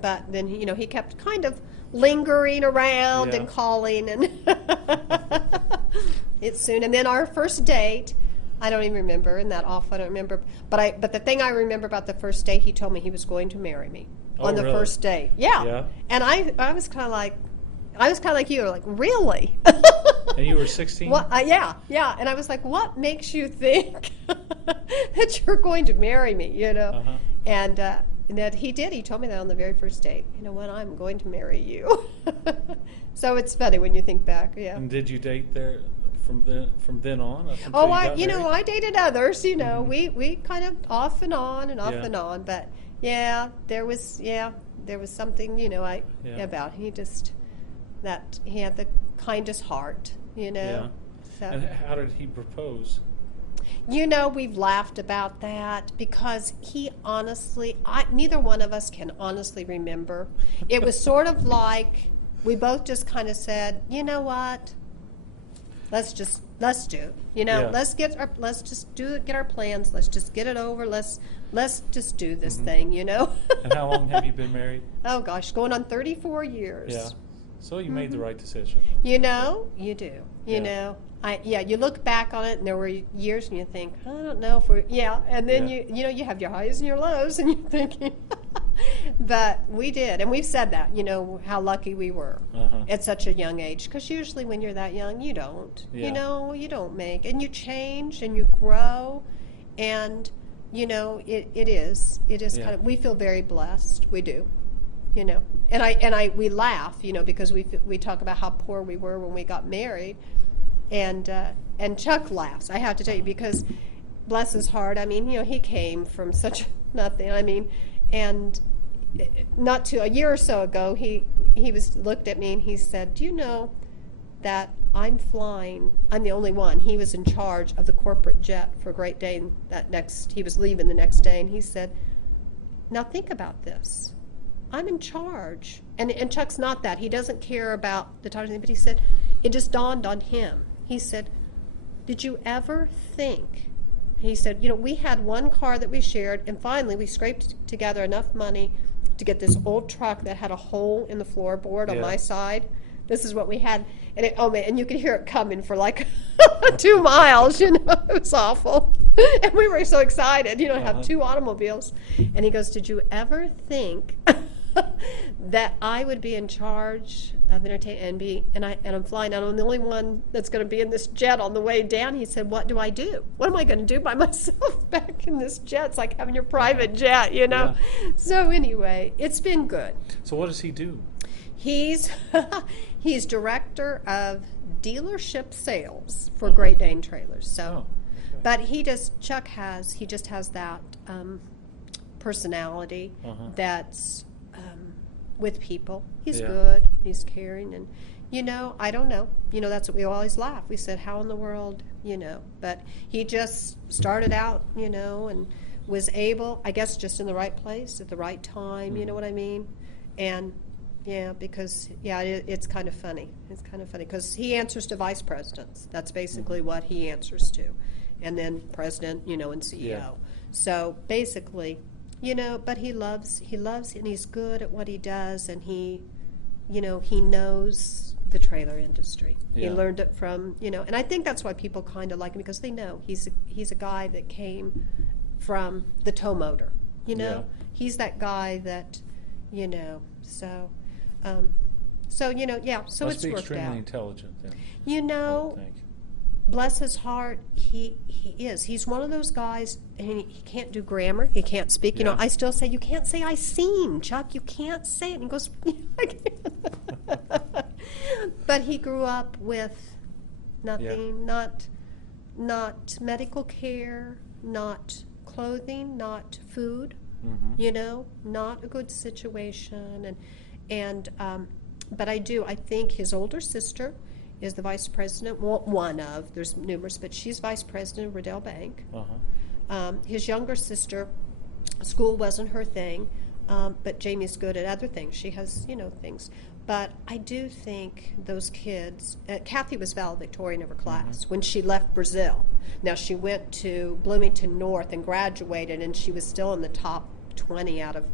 but then, he kept kind of lingering around Yeah. and calling, and and then our first date, I don't even remember, and that off I don't remember, but the thing I remember about the first date, he told me he was going to marry me on the really? first date. Yeah. Yeah. And I was kind of like you, like, really? And you were 16? What? Yeah. And I was like, what makes you think that you're going to marry me, Uh-huh. And that he did. He told me that on the very first date. You know what? I'm going to marry you. So it's funny when you think back, yeah. And did you date there from then on? Up until Oh, you I got married? I dated others, we kind of off and on, Yeah. but yeah, there was something, Yeah. about he had the kindest heart, Yeah. So. And how did he propose? We've laughed about that because he honestly, neither one of us can honestly remember. It was sort of like we both just kind of said, you know what? Let's do it. Yeah. Let's get our plans. Let's just get it over. Let's just do this thing, And how long have you been married? Oh gosh, going on 34 years. Yeah. So you made the right decision. You know, you do. You Yeah. know, you look back on it, and there were years, and you think, I don't know if we're, and then Yeah. you have your highs and your lows, and you're thinking, but we did, and we've said that, how lucky we were Uh-huh. at such a young age, because usually when you're that young, you don't, Yeah. you don't make, and you change and you grow, and it is Yeah. kind of, we feel very blessed, we do. We laugh, because we talk about how poor we were when we got married, and Chuck laughs. I have to tell you, because bless his heart. I mean, he came from such nothing. I mean, and not to a year or so ago, he looked at me and he said, "Do you know that I'm flying? I'm the only one." He was in charge of the corporate jet for Great Dane. He was leaving the next day, and he said, "Now think about this. I'm in charge." And Chuck's not that. He doesn't care about the title, but he said, it just dawned on him. He said, "Did you ever think?" He said, "We had one car that we shared, and finally we scraped together enough money to get this old truck that had a hole in the floorboard on Yeah. my side. This is what we had." And and you could hear it coming for like 2 miles, It was awful. And we were so excited, to Uh-huh. have 2 automobiles. And he goes, "Did you ever think that I would be in charge of entertainment and I'm flying out. I'm the only one that's going to be in this jet on the way down." He said, "What do I do? What am I going to do by myself back in this jet? It's like having your private jet, Yeah. So anyway, it's been good. So what does he do? He's he's director of dealership sales for Great Dane Trailers. So, Oh, okay. but Chuck has that personality that's with people. He's Yeah. good. He's caring, and I don't know. That's what we always laugh. We said, "How in the world?" But he just started out, and was able, I guess, just in the right place at the right time. You know what I mean? And because it's kind of funny. It's kind of funny because he answers to vice presidents. That's basically what he answers to, and then president, and CEO. Yeah. So basically, but he loves, and he's good at what he does, and he knows the trailer industry. Yeah. He learned it from, and I think that's why people kind of like him, because they know he's a guy that came from the tow motor. Yeah. He's that guy that, so. So so Must it's be worked extremely out. intelligent then. I would think. Bless his heart, he is. He's one of those guys, and he can't do grammar. He can't speak. Yeah. I still say, "You can't say I seen, Chuck. You can't say it." And he goes, "I can't." But he grew up with nothing, not medical care, not clothing, not food, not a good situation. But I think his older sister is the vice president, one of, there's numerous, but she's vice president of Riddell Bank. His younger sister, school wasn't her thing, but Jamie's good at other things. She has, things. But I do think those kids, Kathy was valedictorian of her class when she left Brazil. Now, she went to Bloomington North and graduated, and she was still in the top 20 out of,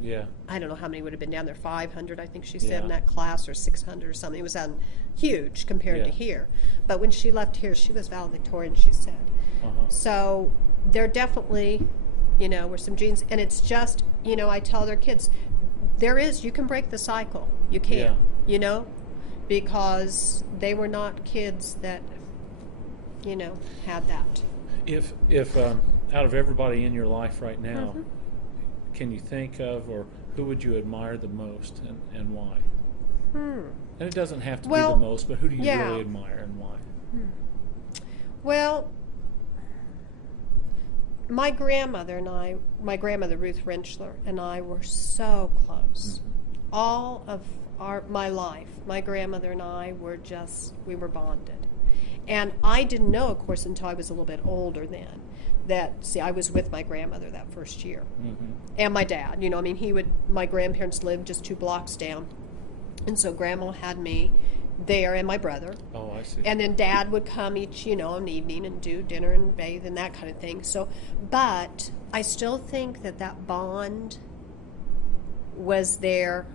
I don't know how many would have been down there, 500, I think she said, in that class, or 600 or something. It was huge compared to here. But when she left here, she was valedictorian, she said. So there definitely, were some genes. And it's just, I tell their kids, you can break the cycle. You can, because they were not kids that, had that. If out of everybody in your life right now, can you think of, or who would you admire the most, and why? And it doesn't have to be the most, but who do you really admire and why? Well, my grandmother Ruth Rentschler, and I were so close. All of my life, my grandmother and I we were bonded. And I didn't know, of course, until I was a little bit older then, I was with my grandmother that first year. And my dad, my grandparents lived just 2 blocks down. And so Grandma had me there and my brother. Oh, I see. And then Dad would come each, an evening and do dinner and bathe and that kind of thing. So, but I still think that bond was there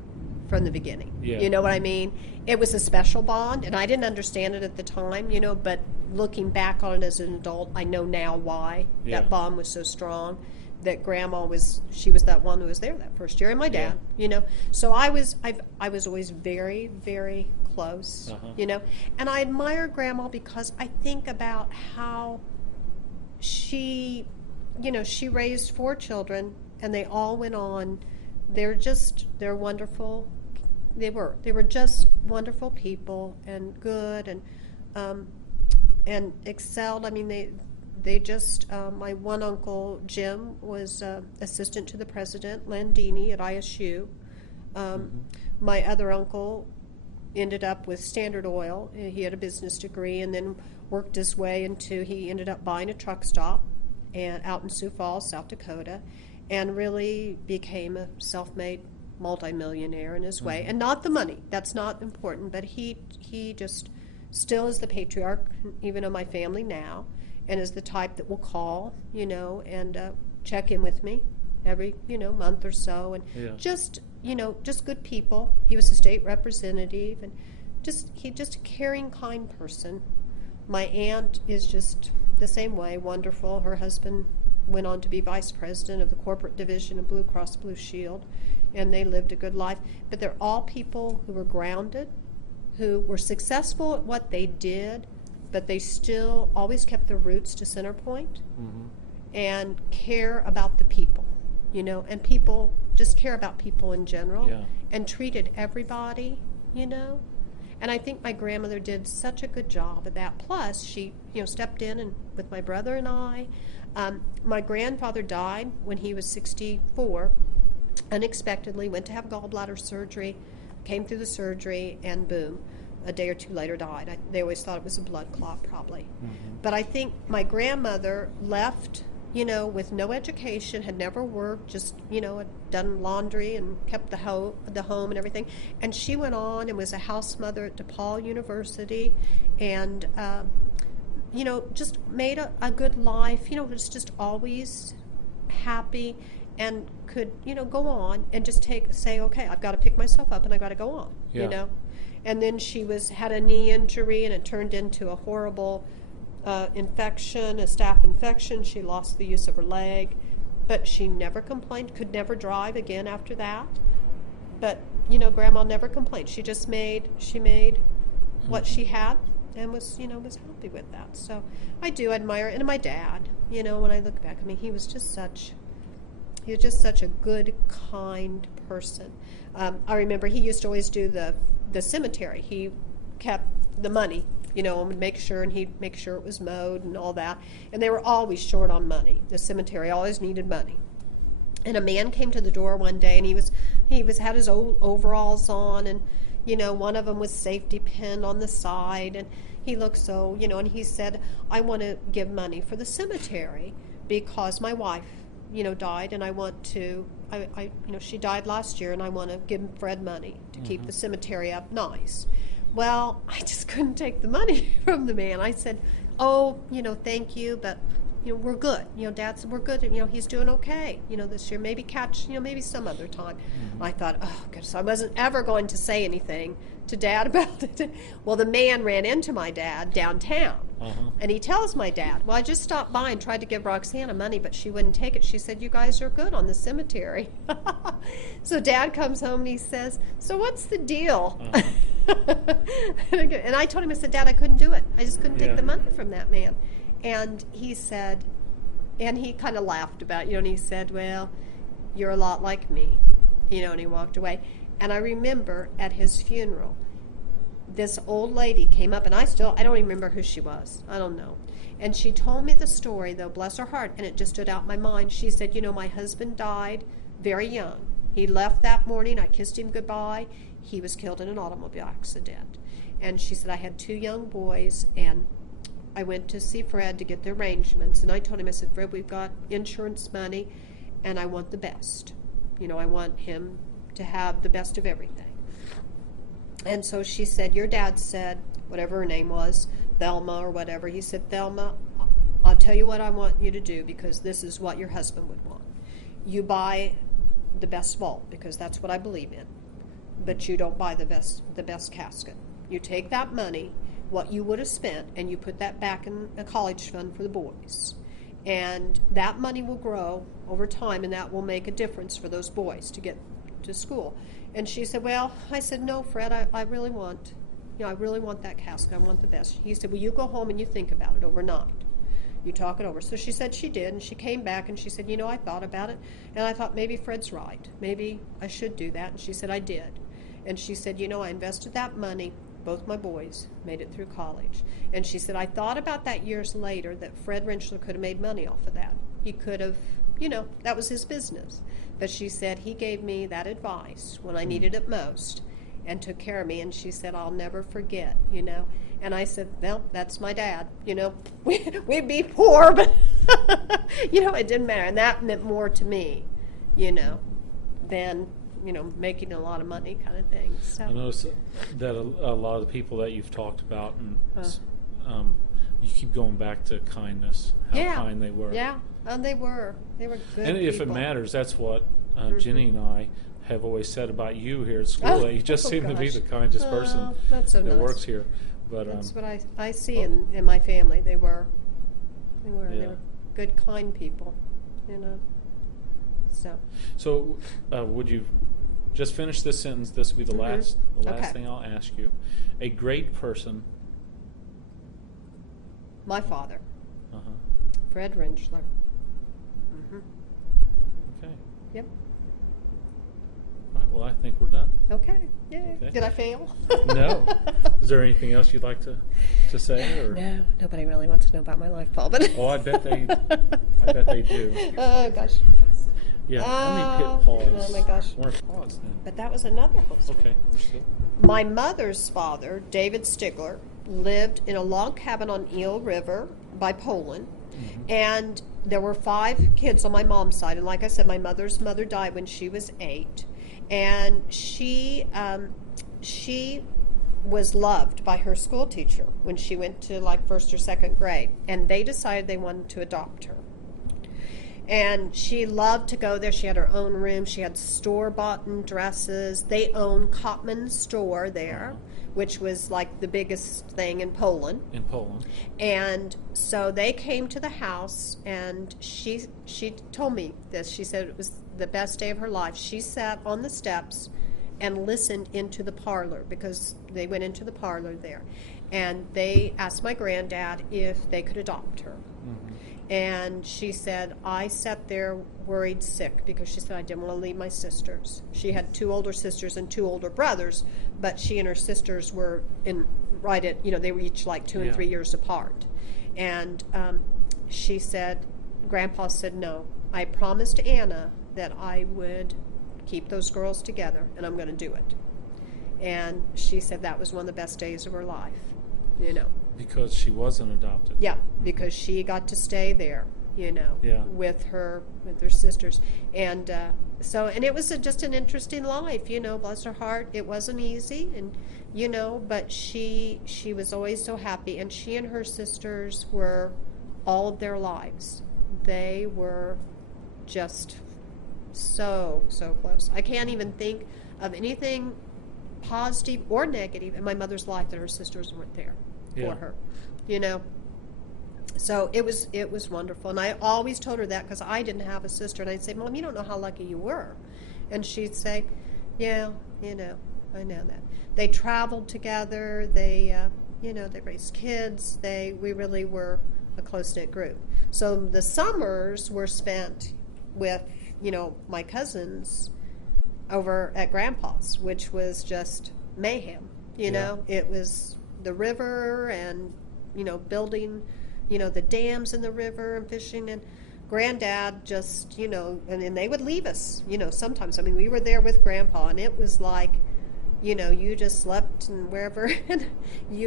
from the beginning. Yeah. You know what I mean? It was a special bond, and I didn't understand it at the time, but looking back on it as an adult, I know now why Yeah. that bond was so strong. That Grandma she was that one who was there that first year, and my dad, So I was always very, very close, Uh-huh. And I admire Grandma because I think about how she raised 4 children, and they all went on. They're wonderful. They were just wonderful people and good and excelled. I mean, they just, my one uncle, Jim, was assistant to the president, Landini, at ISU. My other uncle ended up with Standard Oil. He had a business degree and then worked his way he ended up buying a truck stop out in Sioux Falls, South Dakota, and really became a self-made multimillionaire in his way. And not the money, that's not important, but he just still is the patriarch, even of my family now, and is the type that will call, and check in with me every, month or so, and Yeah. just good people. He was a state representative, and he's just a caring, kind person. My aunt is just the same way, wonderful. Her husband went on to be vice president of the corporate division of Blue Cross Blue Shield, and they lived a good life. But they're all people who were grounded, who were successful at what they did, but they still always kept their roots to Centerpoint and care about the people, and people just care about people in general Yeah. and treated everybody, And I think my grandmother did such a good job of that. Plus, she, stepped in and with my brother and I. My grandfather died when he was 64, unexpectedly, went to have gallbladder surgery, came through the surgery, and boom, a day or two later died. They always thought it was a blood clot, probably. But I think my grandmother left, with no education, had never worked, just, had done laundry and kept the home and everything. And she went on and was a house mother at DePaul University and, just made a good life, was just always happy and could, go on and just say, okay, I've got to pick myself up and I've got to go on, Yeah. And then she had a knee injury and it turned into a horrible infection, a staph infection. She lost the use of her leg, but she never complained, could never drive again after that. But, Grandma never complained. She just made what she had and was happy with that. So I do admire it. And my dad, when I look back, I mean, he was just such a good, kind person. I remember he used to always do the cemetery. He kept the money, and would make sure, and he'd make sure it was mowed and all that. And they were always short on money. The cemetery always needed money. And a man came to the door one day, and he had his old overalls on, and one of them was safety pinned on the side, and he looked so, and he said, I want to give money for the cemetery because my wife, died, and I want to, she died last year, and I want to give Fred money to keep the cemetery up nice. Well, I just couldn't take the money from the man. I said, oh, thank you, but, we're good. Dad said, we're good, and, he's doing okay, this year. Maybe maybe some other time. I thought, oh, goodness, so I wasn't ever going to say anything to Dad about it. Well, the man ran into my dad downtown, and he tells my dad, well, I just stopped by and tried to give Roxanna money, but she wouldn't take it. She said, you guys are good on the cemetery. So Dad comes home and he says, so what's the deal? And I told him, I said, Dad, I couldn't do it. I just couldn't take the money from that man. And he said, and he kind of laughed about it, and he said, well, you're a lot like me, and he walked away. And I remember at his funeral, this old lady came up, and I don't even remember who she was. I don't know. And she told me the story, though, bless her heart, and it just stood out in my mind. She said, my husband died very young. He left that morning. I kissed him goodbye. He was killed in an automobile accident. And she said, I had 2 young boys, and I went to see Fred to get the arrangements. And I told him, I said, Fred, we've got insurance money, and I want the best. I want him to have the best of everything. And so she said, your dad said, whatever her name was, Thelma or whatever, he said, Thelma, I'll tell you what I want you to do, because this is what your husband would want. You buy the best vault, because that's what I believe in. but you don't buy the best casket. You take that money, what you would have spent, and you put that back in a college fund for the boys. And that money will grow over time, and that will make a difference for those boys to get to school. And she said, well, I said, no, Fred, I really want, I really want that casket. I want the best. He said, well, you go home and you think about it overnight. You talk it over. So she said she did, and she came back and she said, I thought about it, and I thought maybe Fred's right. Maybe I should do that. And she said, I did. And she said, I invested that money. Both my boys made it through college. And she said, I thought about that years later that Fred Rentschler could have made money off of that. He could have, that was his business. But she said, he gave me that advice when I needed it most and took care of me. And she said, I'll never forget, And I said, well, that's my dad. We'd be poor, but, it didn't matter. And that meant more to me, than making a lot of money kind of thing. So I notice that a lot of the people that you've talked about, and you keep going back to kindness, how kind they were. Yeah, and they were good And if it people. matters, that's what Jenny and I have always said about you here at school. That you just seem to be gosh. the kindest person That's so that nice. works here. But That's what I see in my family. They were Yeah. good, kind people, So would you just finish this sentence? This will be the last Okay. thing I'll ask you. A great person. my father, Uh-huh. Fred Rentschler. Okay. Yep. All right. Well, I think we're done. Okay. Yay. Okay. Did I fail? No. Is there anything else you'd like to say? Or? No, nobody really wants to know about my life, Paul. But Oh, I bet they do. Oh gosh. Yeah. Let me hit pause. Oh my gosh. Or pause then. But that was another whole story. Okay. We're still. My mother's father, David Stigler, lived in a log cabin on Eel River by Poland, and there were 5 kids on my mom's side. And like I said, my mother's mother died when she was 8, and she was loved by her school teacher when she went to like 1st or 2nd grade, and they decided they wanted to adopt her. And she loved to go there. She had her own room. She had store-bought dresses. They owned Cotman's store there, which was like the biggest thing in Poland. In Poland. And so they came to the house, and she told me this. She said it was the best day of her life. She sat on the steps and listened into the parlor, because they went into the parlor there. And they asked my granddad if they could adopt her. And she said, I sat there worried sick, because she said I didn't want to leave my sisters. She had 2 older sisters and 2 older brothers, but she and her sisters were they were each like 2 and 3 years apart. And she said, Grandpa said, no, I promised Anna that I would keep those girls together, and I'm going to do it. And she said that was one of the best days of her life, Because she wasn't adopted. Yeah, because she got to stay there, Yeah. with her sisters, and and it was just an interesting life, Bless her heart, it wasn't easy, and but she was always so happy, and she and her sisters were all of their lives. They were just so close. I can't even think of anything positive or negative in my mother's life that her sisters weren't there for her, So it was wonderful, and I always told her that, because I didn't have a sister, and I'd say, Mom, you don't know how lucky you were, and she'd say, yeah, I know that. They traveled together. They they raised kids. We really were a close-knit group. So the summers were spent with my cousins over at Grandpa's, which was just mayhem. It was the river, and building the dams in the river, and fishing, and Granddad just and then they would leave us sometimes. I mean, we were there with Grandpa, and it was like you just slept and wherever. And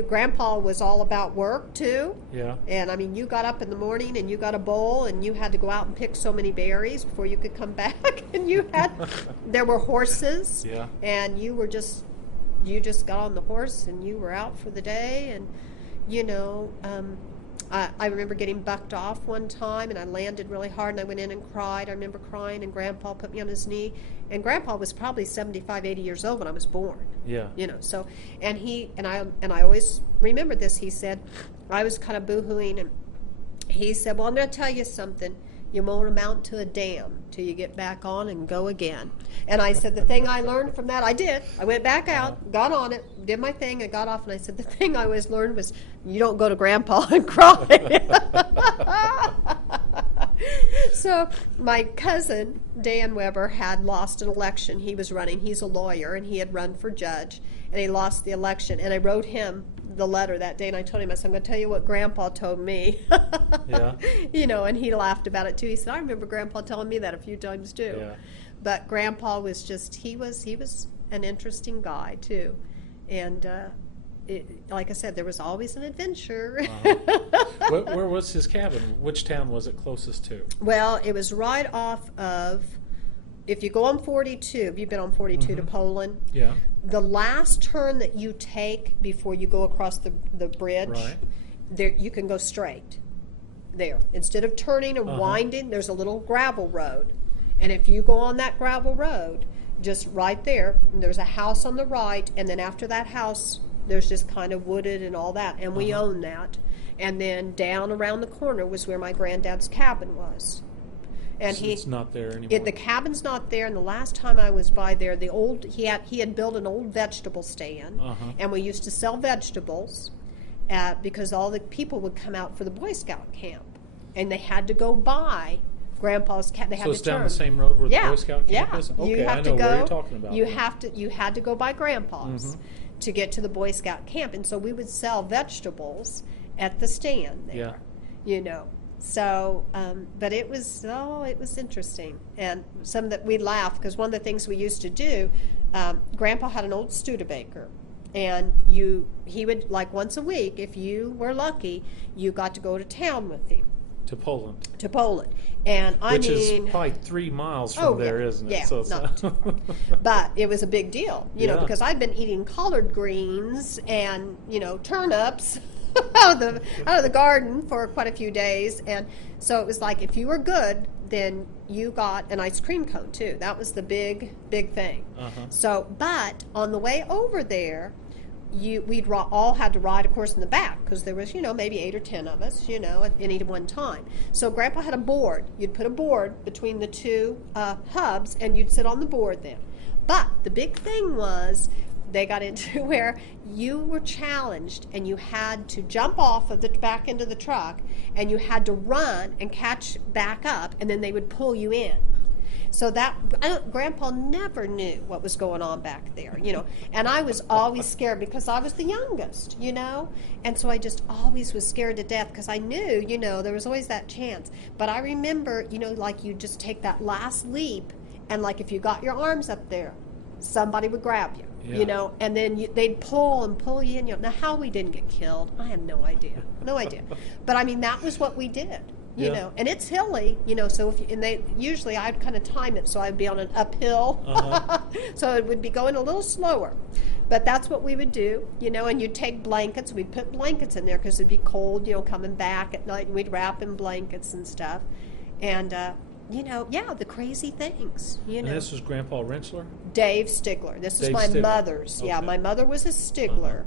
Grandpa was all about work too. Yeah. And I mean, you got up in the morning and you got a bowl, and you had to go out and pick so many berries before you could come back. And there were horses. Yeah. And you just got on the horse and you were out for the day. And I remember getting bucked off one time, and I landed really hard, and I went in and cried. I remember crying, and Grandpa put me on his knee. And Grandpa was probably 75, 80 years old when I was born. Yeah. You know, so, and I always remember this. He said, I was kind of boo-hooing, and he said, well, I'm going to tell you something. You won't amount to a damn till you get back on and go again. And I said, the thing I learned from that, I did. I went back out, got on it, did my thing, and got off. And I said, the thing I always learned was, you don't go to Grandpa and cry. So my cousin, Dan Weber, had lost an election. He was running. He's a lawyer, and he had run for judge, and he lost the election. And I wrote him the letter that day, and I told him, I said, I'm going to tell you what Grandpa told me. Yeah. You know, and he laughed about it too. He said, I remember Grandpa telling me that a few times too. Yeah. But Grandpa was just, he was an interesting guy too. And like I said, there was always an adventure. Where was his cabin? Which town was it closest to? Well, it was right off of, if you go on 42, have you been on 42 to Poland? Yeah. The last turn that you take before you go across the bridge, Right. there you can go straight there. Instead of turning and winding, there's a little gravel road. And if you go on that gravel road, just right there, there's a house on the right, and then after that house, there's just kind of wooded and all that, and we own that. And then down around the corner was where my granddad's cabin was. And So it's not there anymore. the cabin's not there, and the last time I was by there, he had built an old vegetable stand, and we used to sell vegetables because all the people would come out for the Boy Scout camp, and they had to go by Grandpa's cabin. They had So to it's down turn. the same road where the Yeah, Boy Scout camp yeah. is? You Okay, have I to know go. where you're talking about. You had to go by Grandpa's to get to the Boy Scout camp, and so we would sell vegetables at the stand there. Yeah. You know. So, but it was interesting, and some that we laughed because one of the things we used to do, Grandpa had an old Studebaker, and he would, like, once a week, if you were lucky, you got to go to town with him To Poland. to Poland, and Which is probably 3 miles from there, isn't it? Yeah, So it's not too far. But it was a big deal, you know, Yeah. because I'd been eating collard greens and, you know, turnips out of the garden for quite a few days, and so it was like if you were good, then you got an ice cream cone too. That was the big thing. So, but on the way over there, we'd all had to ride, of course, in the back because there was, you know, maybe 8 or 10 of us, you know, at any one time. So Grandpa had a board. You'd put a board between the two hubs, and you'd sit on the board then. But the big thing was they got into where you were challenged, and you had to jump off of the back end of the truck, and you had to run and catch back up, and then they would pull you in. So Grandpa never knew what was going on back there, you know. And I was always scared because I was the youngest, you know. And so I just always was scared to death because I knew, you know, there was always that chance. But I remember, you know, like you just take that last leap, and like if you got your arms up there, somebody would grab you. Yeah. You know, and then they'd pull you in. You know, now how we didn't get killed, I have no idea, But I mean, that was what we did. You know, and it's hilly. You know, so usually I'd kind of time it so I'd be on an uphill, so it would be going a little slower. But that's what we would do. You know, and you'd take blankets. We'd put blankets in there because it'd be cold. You know, coming back at night, and we'd wrap in blankets and stuff, and. You know, yeah, the crazy things, you know. And this was Grandpa Rensler? Dave Stigler. This is Dave my Stigler. mother's. Yeah, Okay. my mother was a Stigler.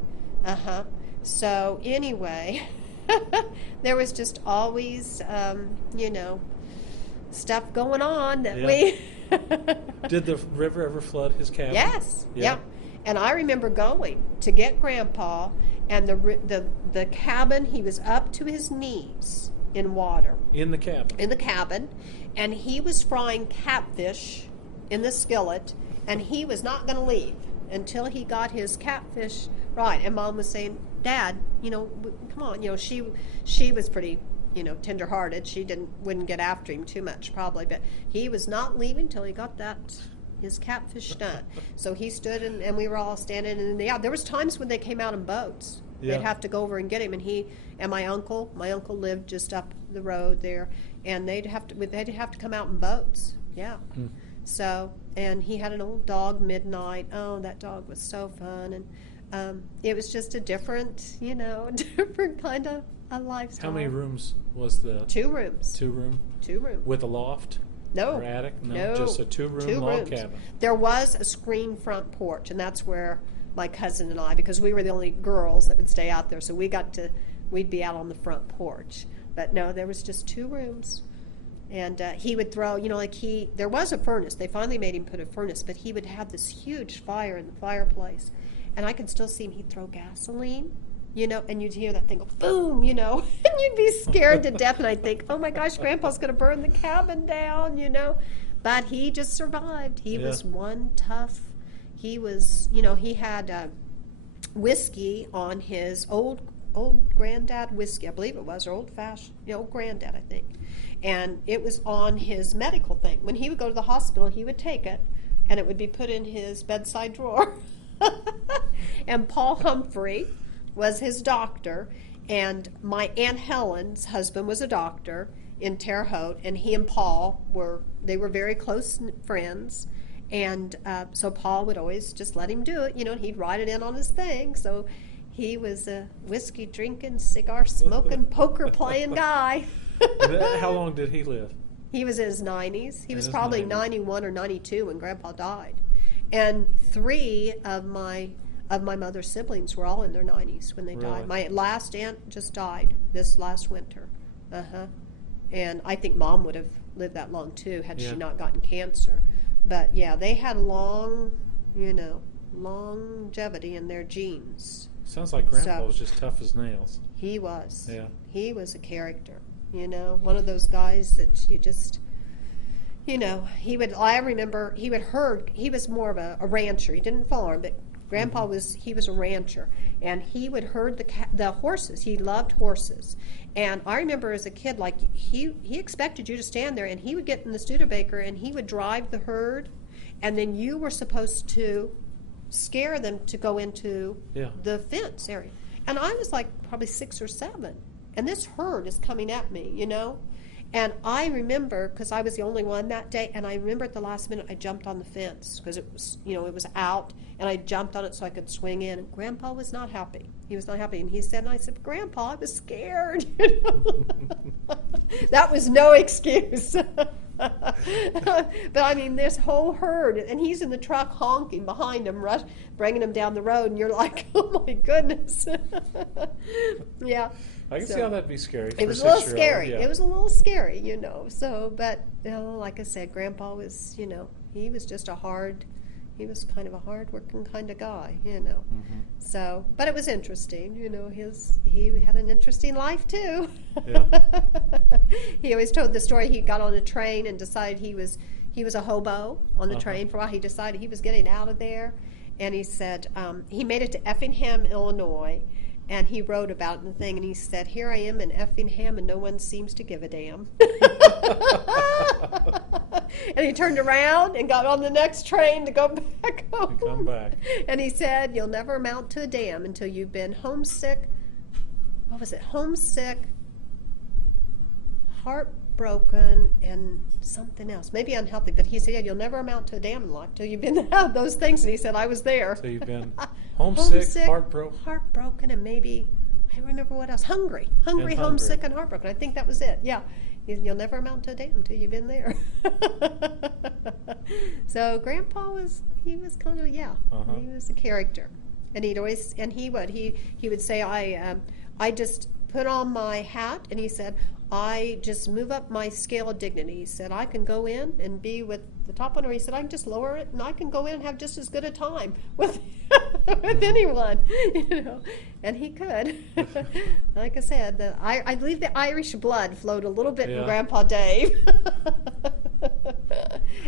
So anyway, there was just always, you know, stuff going on that we... Did the river ever flood his cabin? Yes, Yeah. yeah. And I remember going to get Grandpa, and the cabin, he was up to his knees in water. In the cabin? And he was frying catfish in the skillet, and he was not going to leave until he got his catfish right. And Mom was saying, Dad, you know, come on. You know, she was pretty, you know, tender-hearted. She wouldn't get after him too much probably, but he was not leaving till he got his catfish done. So he stood, and we were all standing, and there was times when they came out in boats. Yeah. They'd have to go over and get him, and my uncle lived just up the road there, and they'd have to come out in boats. Yeah. So, and he had an old dog, Midnight. Oh, that dog was so fun. And It was just a different, different kind of a lifestyle. How many rooms was the 2 rooms. 2 room 2 rooms. with a loft No. or attic? No. Just a 2-room 2 log rooms. cabin. There was a screen front porch, and that's where my cousin and I, because we were the only girls that would stay out there, so we'd be out on the front porch. But no, there was just 2 rooms. And he would throw, there was a furnace. They finally made him put a furnace, but he would have this huge fire in the fireplace. And I could still see him. He'd throw gasoline, and you'd hear that thing go boom, and you'd be scared to death. And I'd think, oh my gosh, Grandpa's going to burn the cabin down, But he just survived. He was one tough. He was, he had whiskey on his old granddad whiskey, I believe it was, or old-fashioned, old granddad, I think. And it was on his medical thing. When he would go to the hospital, he would take it, and it would be put in his bedside drawer. And Paul Humphrey was his doctor, and my Aunt Helen's husband was a doctor in Terre Haute, and he and Paul were very close friends. And so Paul would always just let him do it, and he'd write it in on his thing. So he was a whiskey drinking, cigar smoking, poker playing guy. How long did he live? He was in his 90s. He In was his probably 90s. 91 or 92 when Grandpa died. And 3 of my mother's siblings were all in their 90s when they Really? died. My last aunt just died this last winter. And I think Mom would have lived that long too had she not gotten cancer. But yeah, they had longevity in their genes. Sounds like Grandpa So- was just tough as nails. He was. Yeah. He was a character, one of those guys that you just, I remember he was more of a rancher. He didn't farm, but Grandpa was a rancher, and he would herd the horses. He loved horses. And I remember as a kid, like, he expected you to stand there, and he would get in the Studebaker, and he would drive the herd, and then you were supposed to scare them to go into the fence area. And I was like probably 6 or 7, and this herd is coming at me, And I remember, because I was the only one that day, and I remember at the last minute I jumped on the fence because it was, it was out, and I jumped on it so I could swing in. And Grandpa was not happy. He was not happy, and he said, and I said, Grandpa, I was scared. That was no excuse. But I mean, this whole herd, and he's in the truck honking behind him, bringing him down the road, and you're like, oh my goodness. Yeah. I can see how that'd be scary. It was a little scary. It was a little scary, So, but like I said, Grandpa was, he was just he was kind of a hard-working kind of guy, So, but it was interesting, he had an interesting life too. Yeah. He always told the story. He got on a train and decided he was a hobo on the train for a while. He decided he was getting out of there, and he said he made it to Effingham, Illinois. And he wrote about it in the thing, and he said, here I am in Effingham, and no one seems to give a damn. And he turned around and got on the next train to go back home. Come back. And he said, you'll never amount to a damn until you've been homesick. What was it? Homesick, heartbroken, and something else. Maybe unhealthy. But he said, yeah, you'll never amount to a damn in life until you've been those things. And he said, I was there. So you've been homesick, heartbroken, and maybe, I don't remember what else. Hungry, homesick, and heartbroken. I think that was it. Yeah. You'll never amount to a damn until you've been there. So Grandpa was kind of, he was a character. And he would say, I just put on my hat, and he said, I just move up my scale of dignity. He said, I can go in and be with the top one, or he said, I can just lower it, and I can go in and have just as good a time with with anyone, and he could. Like I said, I believe the Irish blood flowed a little bit in Grandpa Dave.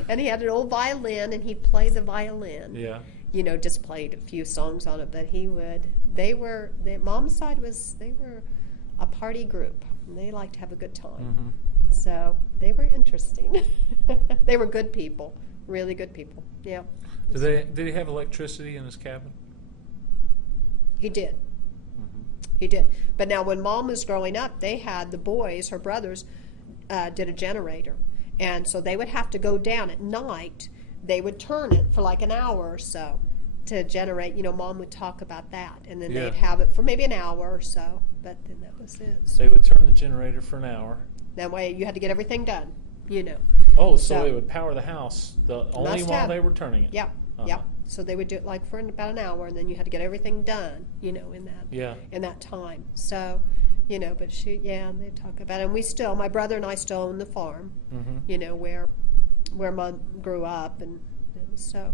And he had an old violin, and he'd play the violin. Yeah. Just played a few songs on it, but Mom's side they were a party group, and they liked to have a good time. Mm-hmm. So they were interesting. They were good people, really good people. Yeah. Did he have electricity in his cabin? He did. Mm-hmm. He did. But now when Mom was growing up, they had the boys, her brothers, did a generator. And so they would have to go down at night. They would turn it for like an hour or so to generate, Mom would talk about that, and then Yeah. they'd have it for maybe an hour or so, but then that was it. So They would turn the generator for an hour. that way you had to get everything done, Oh, so So- it would power the house only Must while have. they were turning it. Yeah, Uh-huh. yeah. So they would do it like for about an hour, and then you had to get everything done, in Yeah. that time. So, but they talk about it. And my brother and I still own the farm, Mm-hmm. where Mom grew up, and so,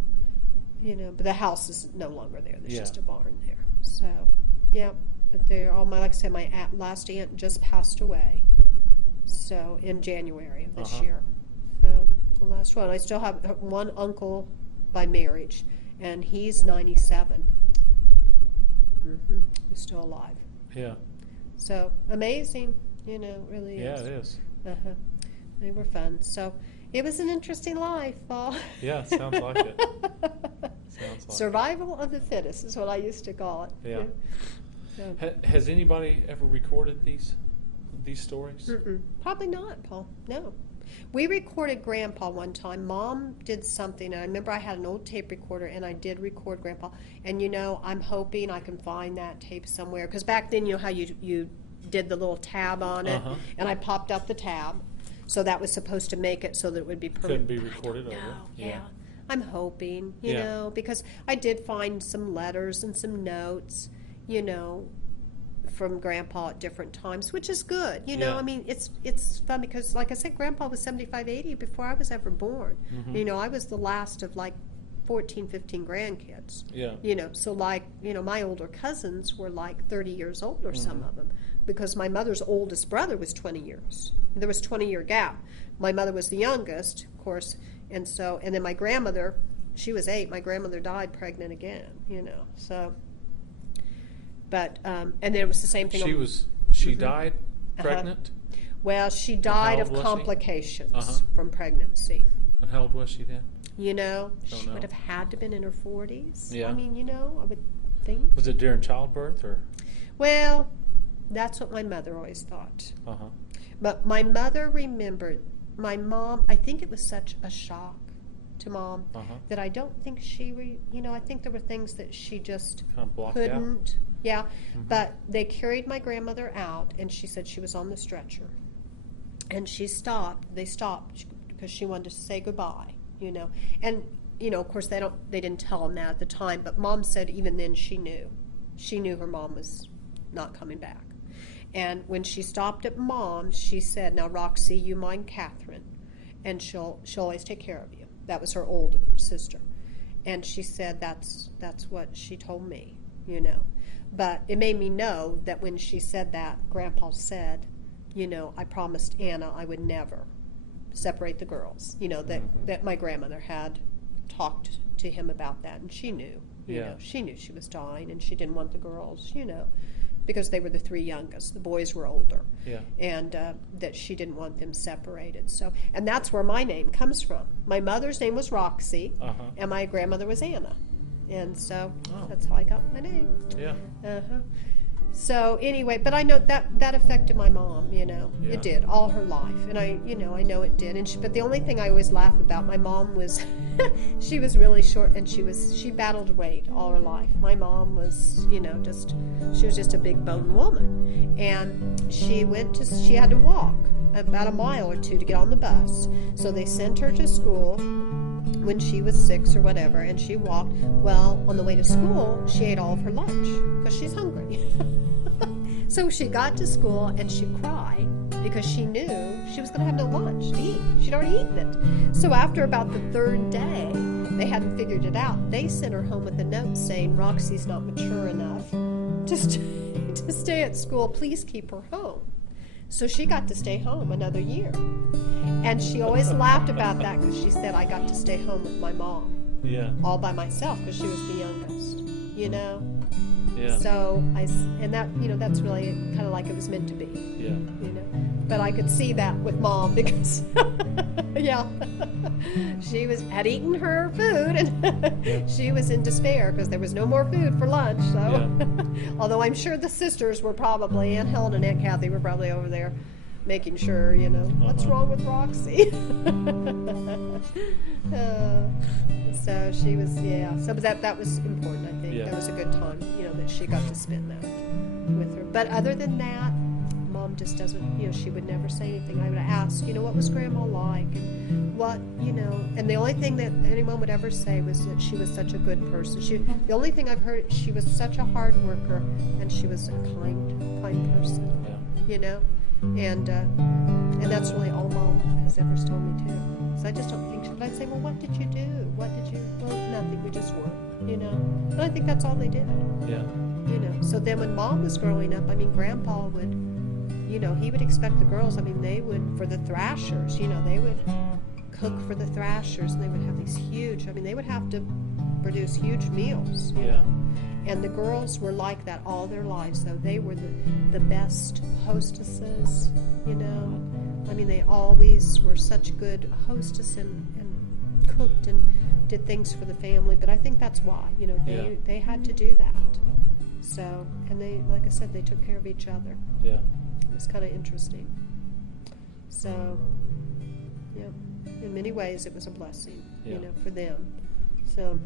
but the house is no longer there. There's Yeah. just a barn there. So, yeah, but they're all like I said, my last aunt just passed away. So in January of this Uh-huh. year. So the last one. I still have one uncle by marriage, and he's 97. He's still alive. Yeah. So amazing, really Yeah, is. it is. Uh-huh. They were fun. So it was an interesting life, Paul. Yeah, sounds like it. Sounds like Survival of the fittest is what I used to call it. Yeah. So, Has anybody ever recorded these stories? probably not, Paul. No. We recorded Grandpa one time. Mom did something, and I remember I had an old tape recorder, and I did record Grandpa. And I'm hoping I can find that tape somewhere, because back then, how you did the little tab on it, Uh-huh. and I popped out the tab, so that was supposed to make it so that it would be Couldn't permanent. be recorded over. No, yeah. I'm hoping, Yeah. because I did find some letters and some notes, from Grandpa at different times, which is good. Yeah. I mean, it's fun because, like I said, Grandpa was 75, 80 before I was ever born. Mhm. I was the last of like 14, 15 grandkids. Yeah. So my older cousins were like 30 years older, some Mhm. of them, because my mother's oldest brother was 20 years. There was 20-year gap. My mother was the youngest, of course, and then my grandmother, she was 8. My grandmother died pregnant again, so. But, and then it was the same thing. She died pregnant? Well, she died old of was she? complications Uh-huh. from pregnancy. And how old was she then? She know. would have had to been in her 40s. Yeah. I mean, I would think. Was it during childbirth or? Well, that's what my mother always thought. Uh-huh. But my mother remembered, my mom, I think it was such a shock to Mom Uh-huh. that I don't think I think there were things that she just Kind of blocked couldn't. Yeah, Mhm. but they carried my grandmother out, and she said she was on the stretcher. And they stopped because she wanted to say goodbye, And, of course, they didn't tell them that at the time, but Mom said even then she knew. She knew her mom was not coming back. And when she stopped at Mom, she said, "Now, Roxy, you mind Catherine, and she'll always take care of you." That was her older sister. And she said that's what she told me, But it made me know that when she said that, Grandpa said, I promised Anna I would never separate the girls, that my grandmother had talked to him about that, and she knew, she knew she was dying, and she didn't want the girls, because they were the 3 youngest. The boys were older. Yeah. And that she didn't want them separated. So, and that's where my name comes from. My mother's name was Roxy, Uh-huh. and my grandmother was Anna. And so Oh. that's how I got my name. Yeah. Uh-huh. So anyway, but I know that affected my mom, Yeah. It did, all her life. And I know it did. And but the only thing I always laugh about, my mom was, she was really short, and she battled weight all her life. My mom was, she was just a big bone woman. And she had to walk about a mile or 2 to get on the bus. So they sent her to school when she was 6 or whatever, and she walked. Well, on the way to school, she ate all of her lunch because she's hungry. So she got to school and she cried because she knew she was going to have no lunch to eat. She'd already eaten it. So after about the 3rd day, they hadn't figured it out. They sent her home with a note saying, "Roxy's not mature enough to stay at school. Please keep her home." So she got to stay home another year. And she always laughed about that because she said, "I got to stay home with my mom Yeah. all by myself because she was the youngest, Yeah. So that's really kind of like it was meant to be, Yeah. But I could see that with Mom because, yeah, she had eaten her food and she was in despair because there was no more food for lunch. So, although I'm sure the sisters were probably, Aunt Helen and Aunt Kathy were probably over there making sure, what's wrong with Roxy? So she was, yeah. So that was important, I think. Yeah. That was a good time, that she got to spend that with her. But other than that, Mom just doesn't, she would never say anything. I would ask, what was Grandma like? And what, and the only thing that anyone would ever say was that she was such a good person. The only thing I've heard, she was such a hard worker, and she was a kind person, and that's really all Mom has ever told me too. So I just don't think but I'd say, well, what did you do? Well, nothing. We just worked, And I think that's all they did. Yeah. So then when Mom was growing up, Grandpa would, he would expect the girls, they would, for the thrashers, they would cook for the thrashers, and they would have these huge, they would have to produce huge meals, Yeah. And the girls were like that all their lives, though. They were the best hostesses, they always were such good hostess and cooked and did things for the family. But I think that's why, they had to do that. So, and they, like I said, they took care of each other. Yeah. It was kind of interesting. So, yeah, in many ways it was a blessing, Yeah. For them. So,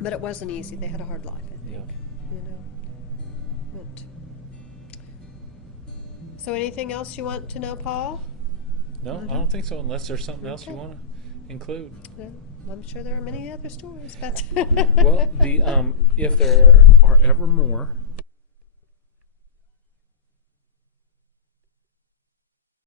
but it wasn't easy. They had a hard life, I think. Yeah. But, so anything else you want to know, Paul? No, I don't think so, unless there's something else you Okay. want to include. Yeah, I'm sure there are many other stories, but Well, if there are ever more,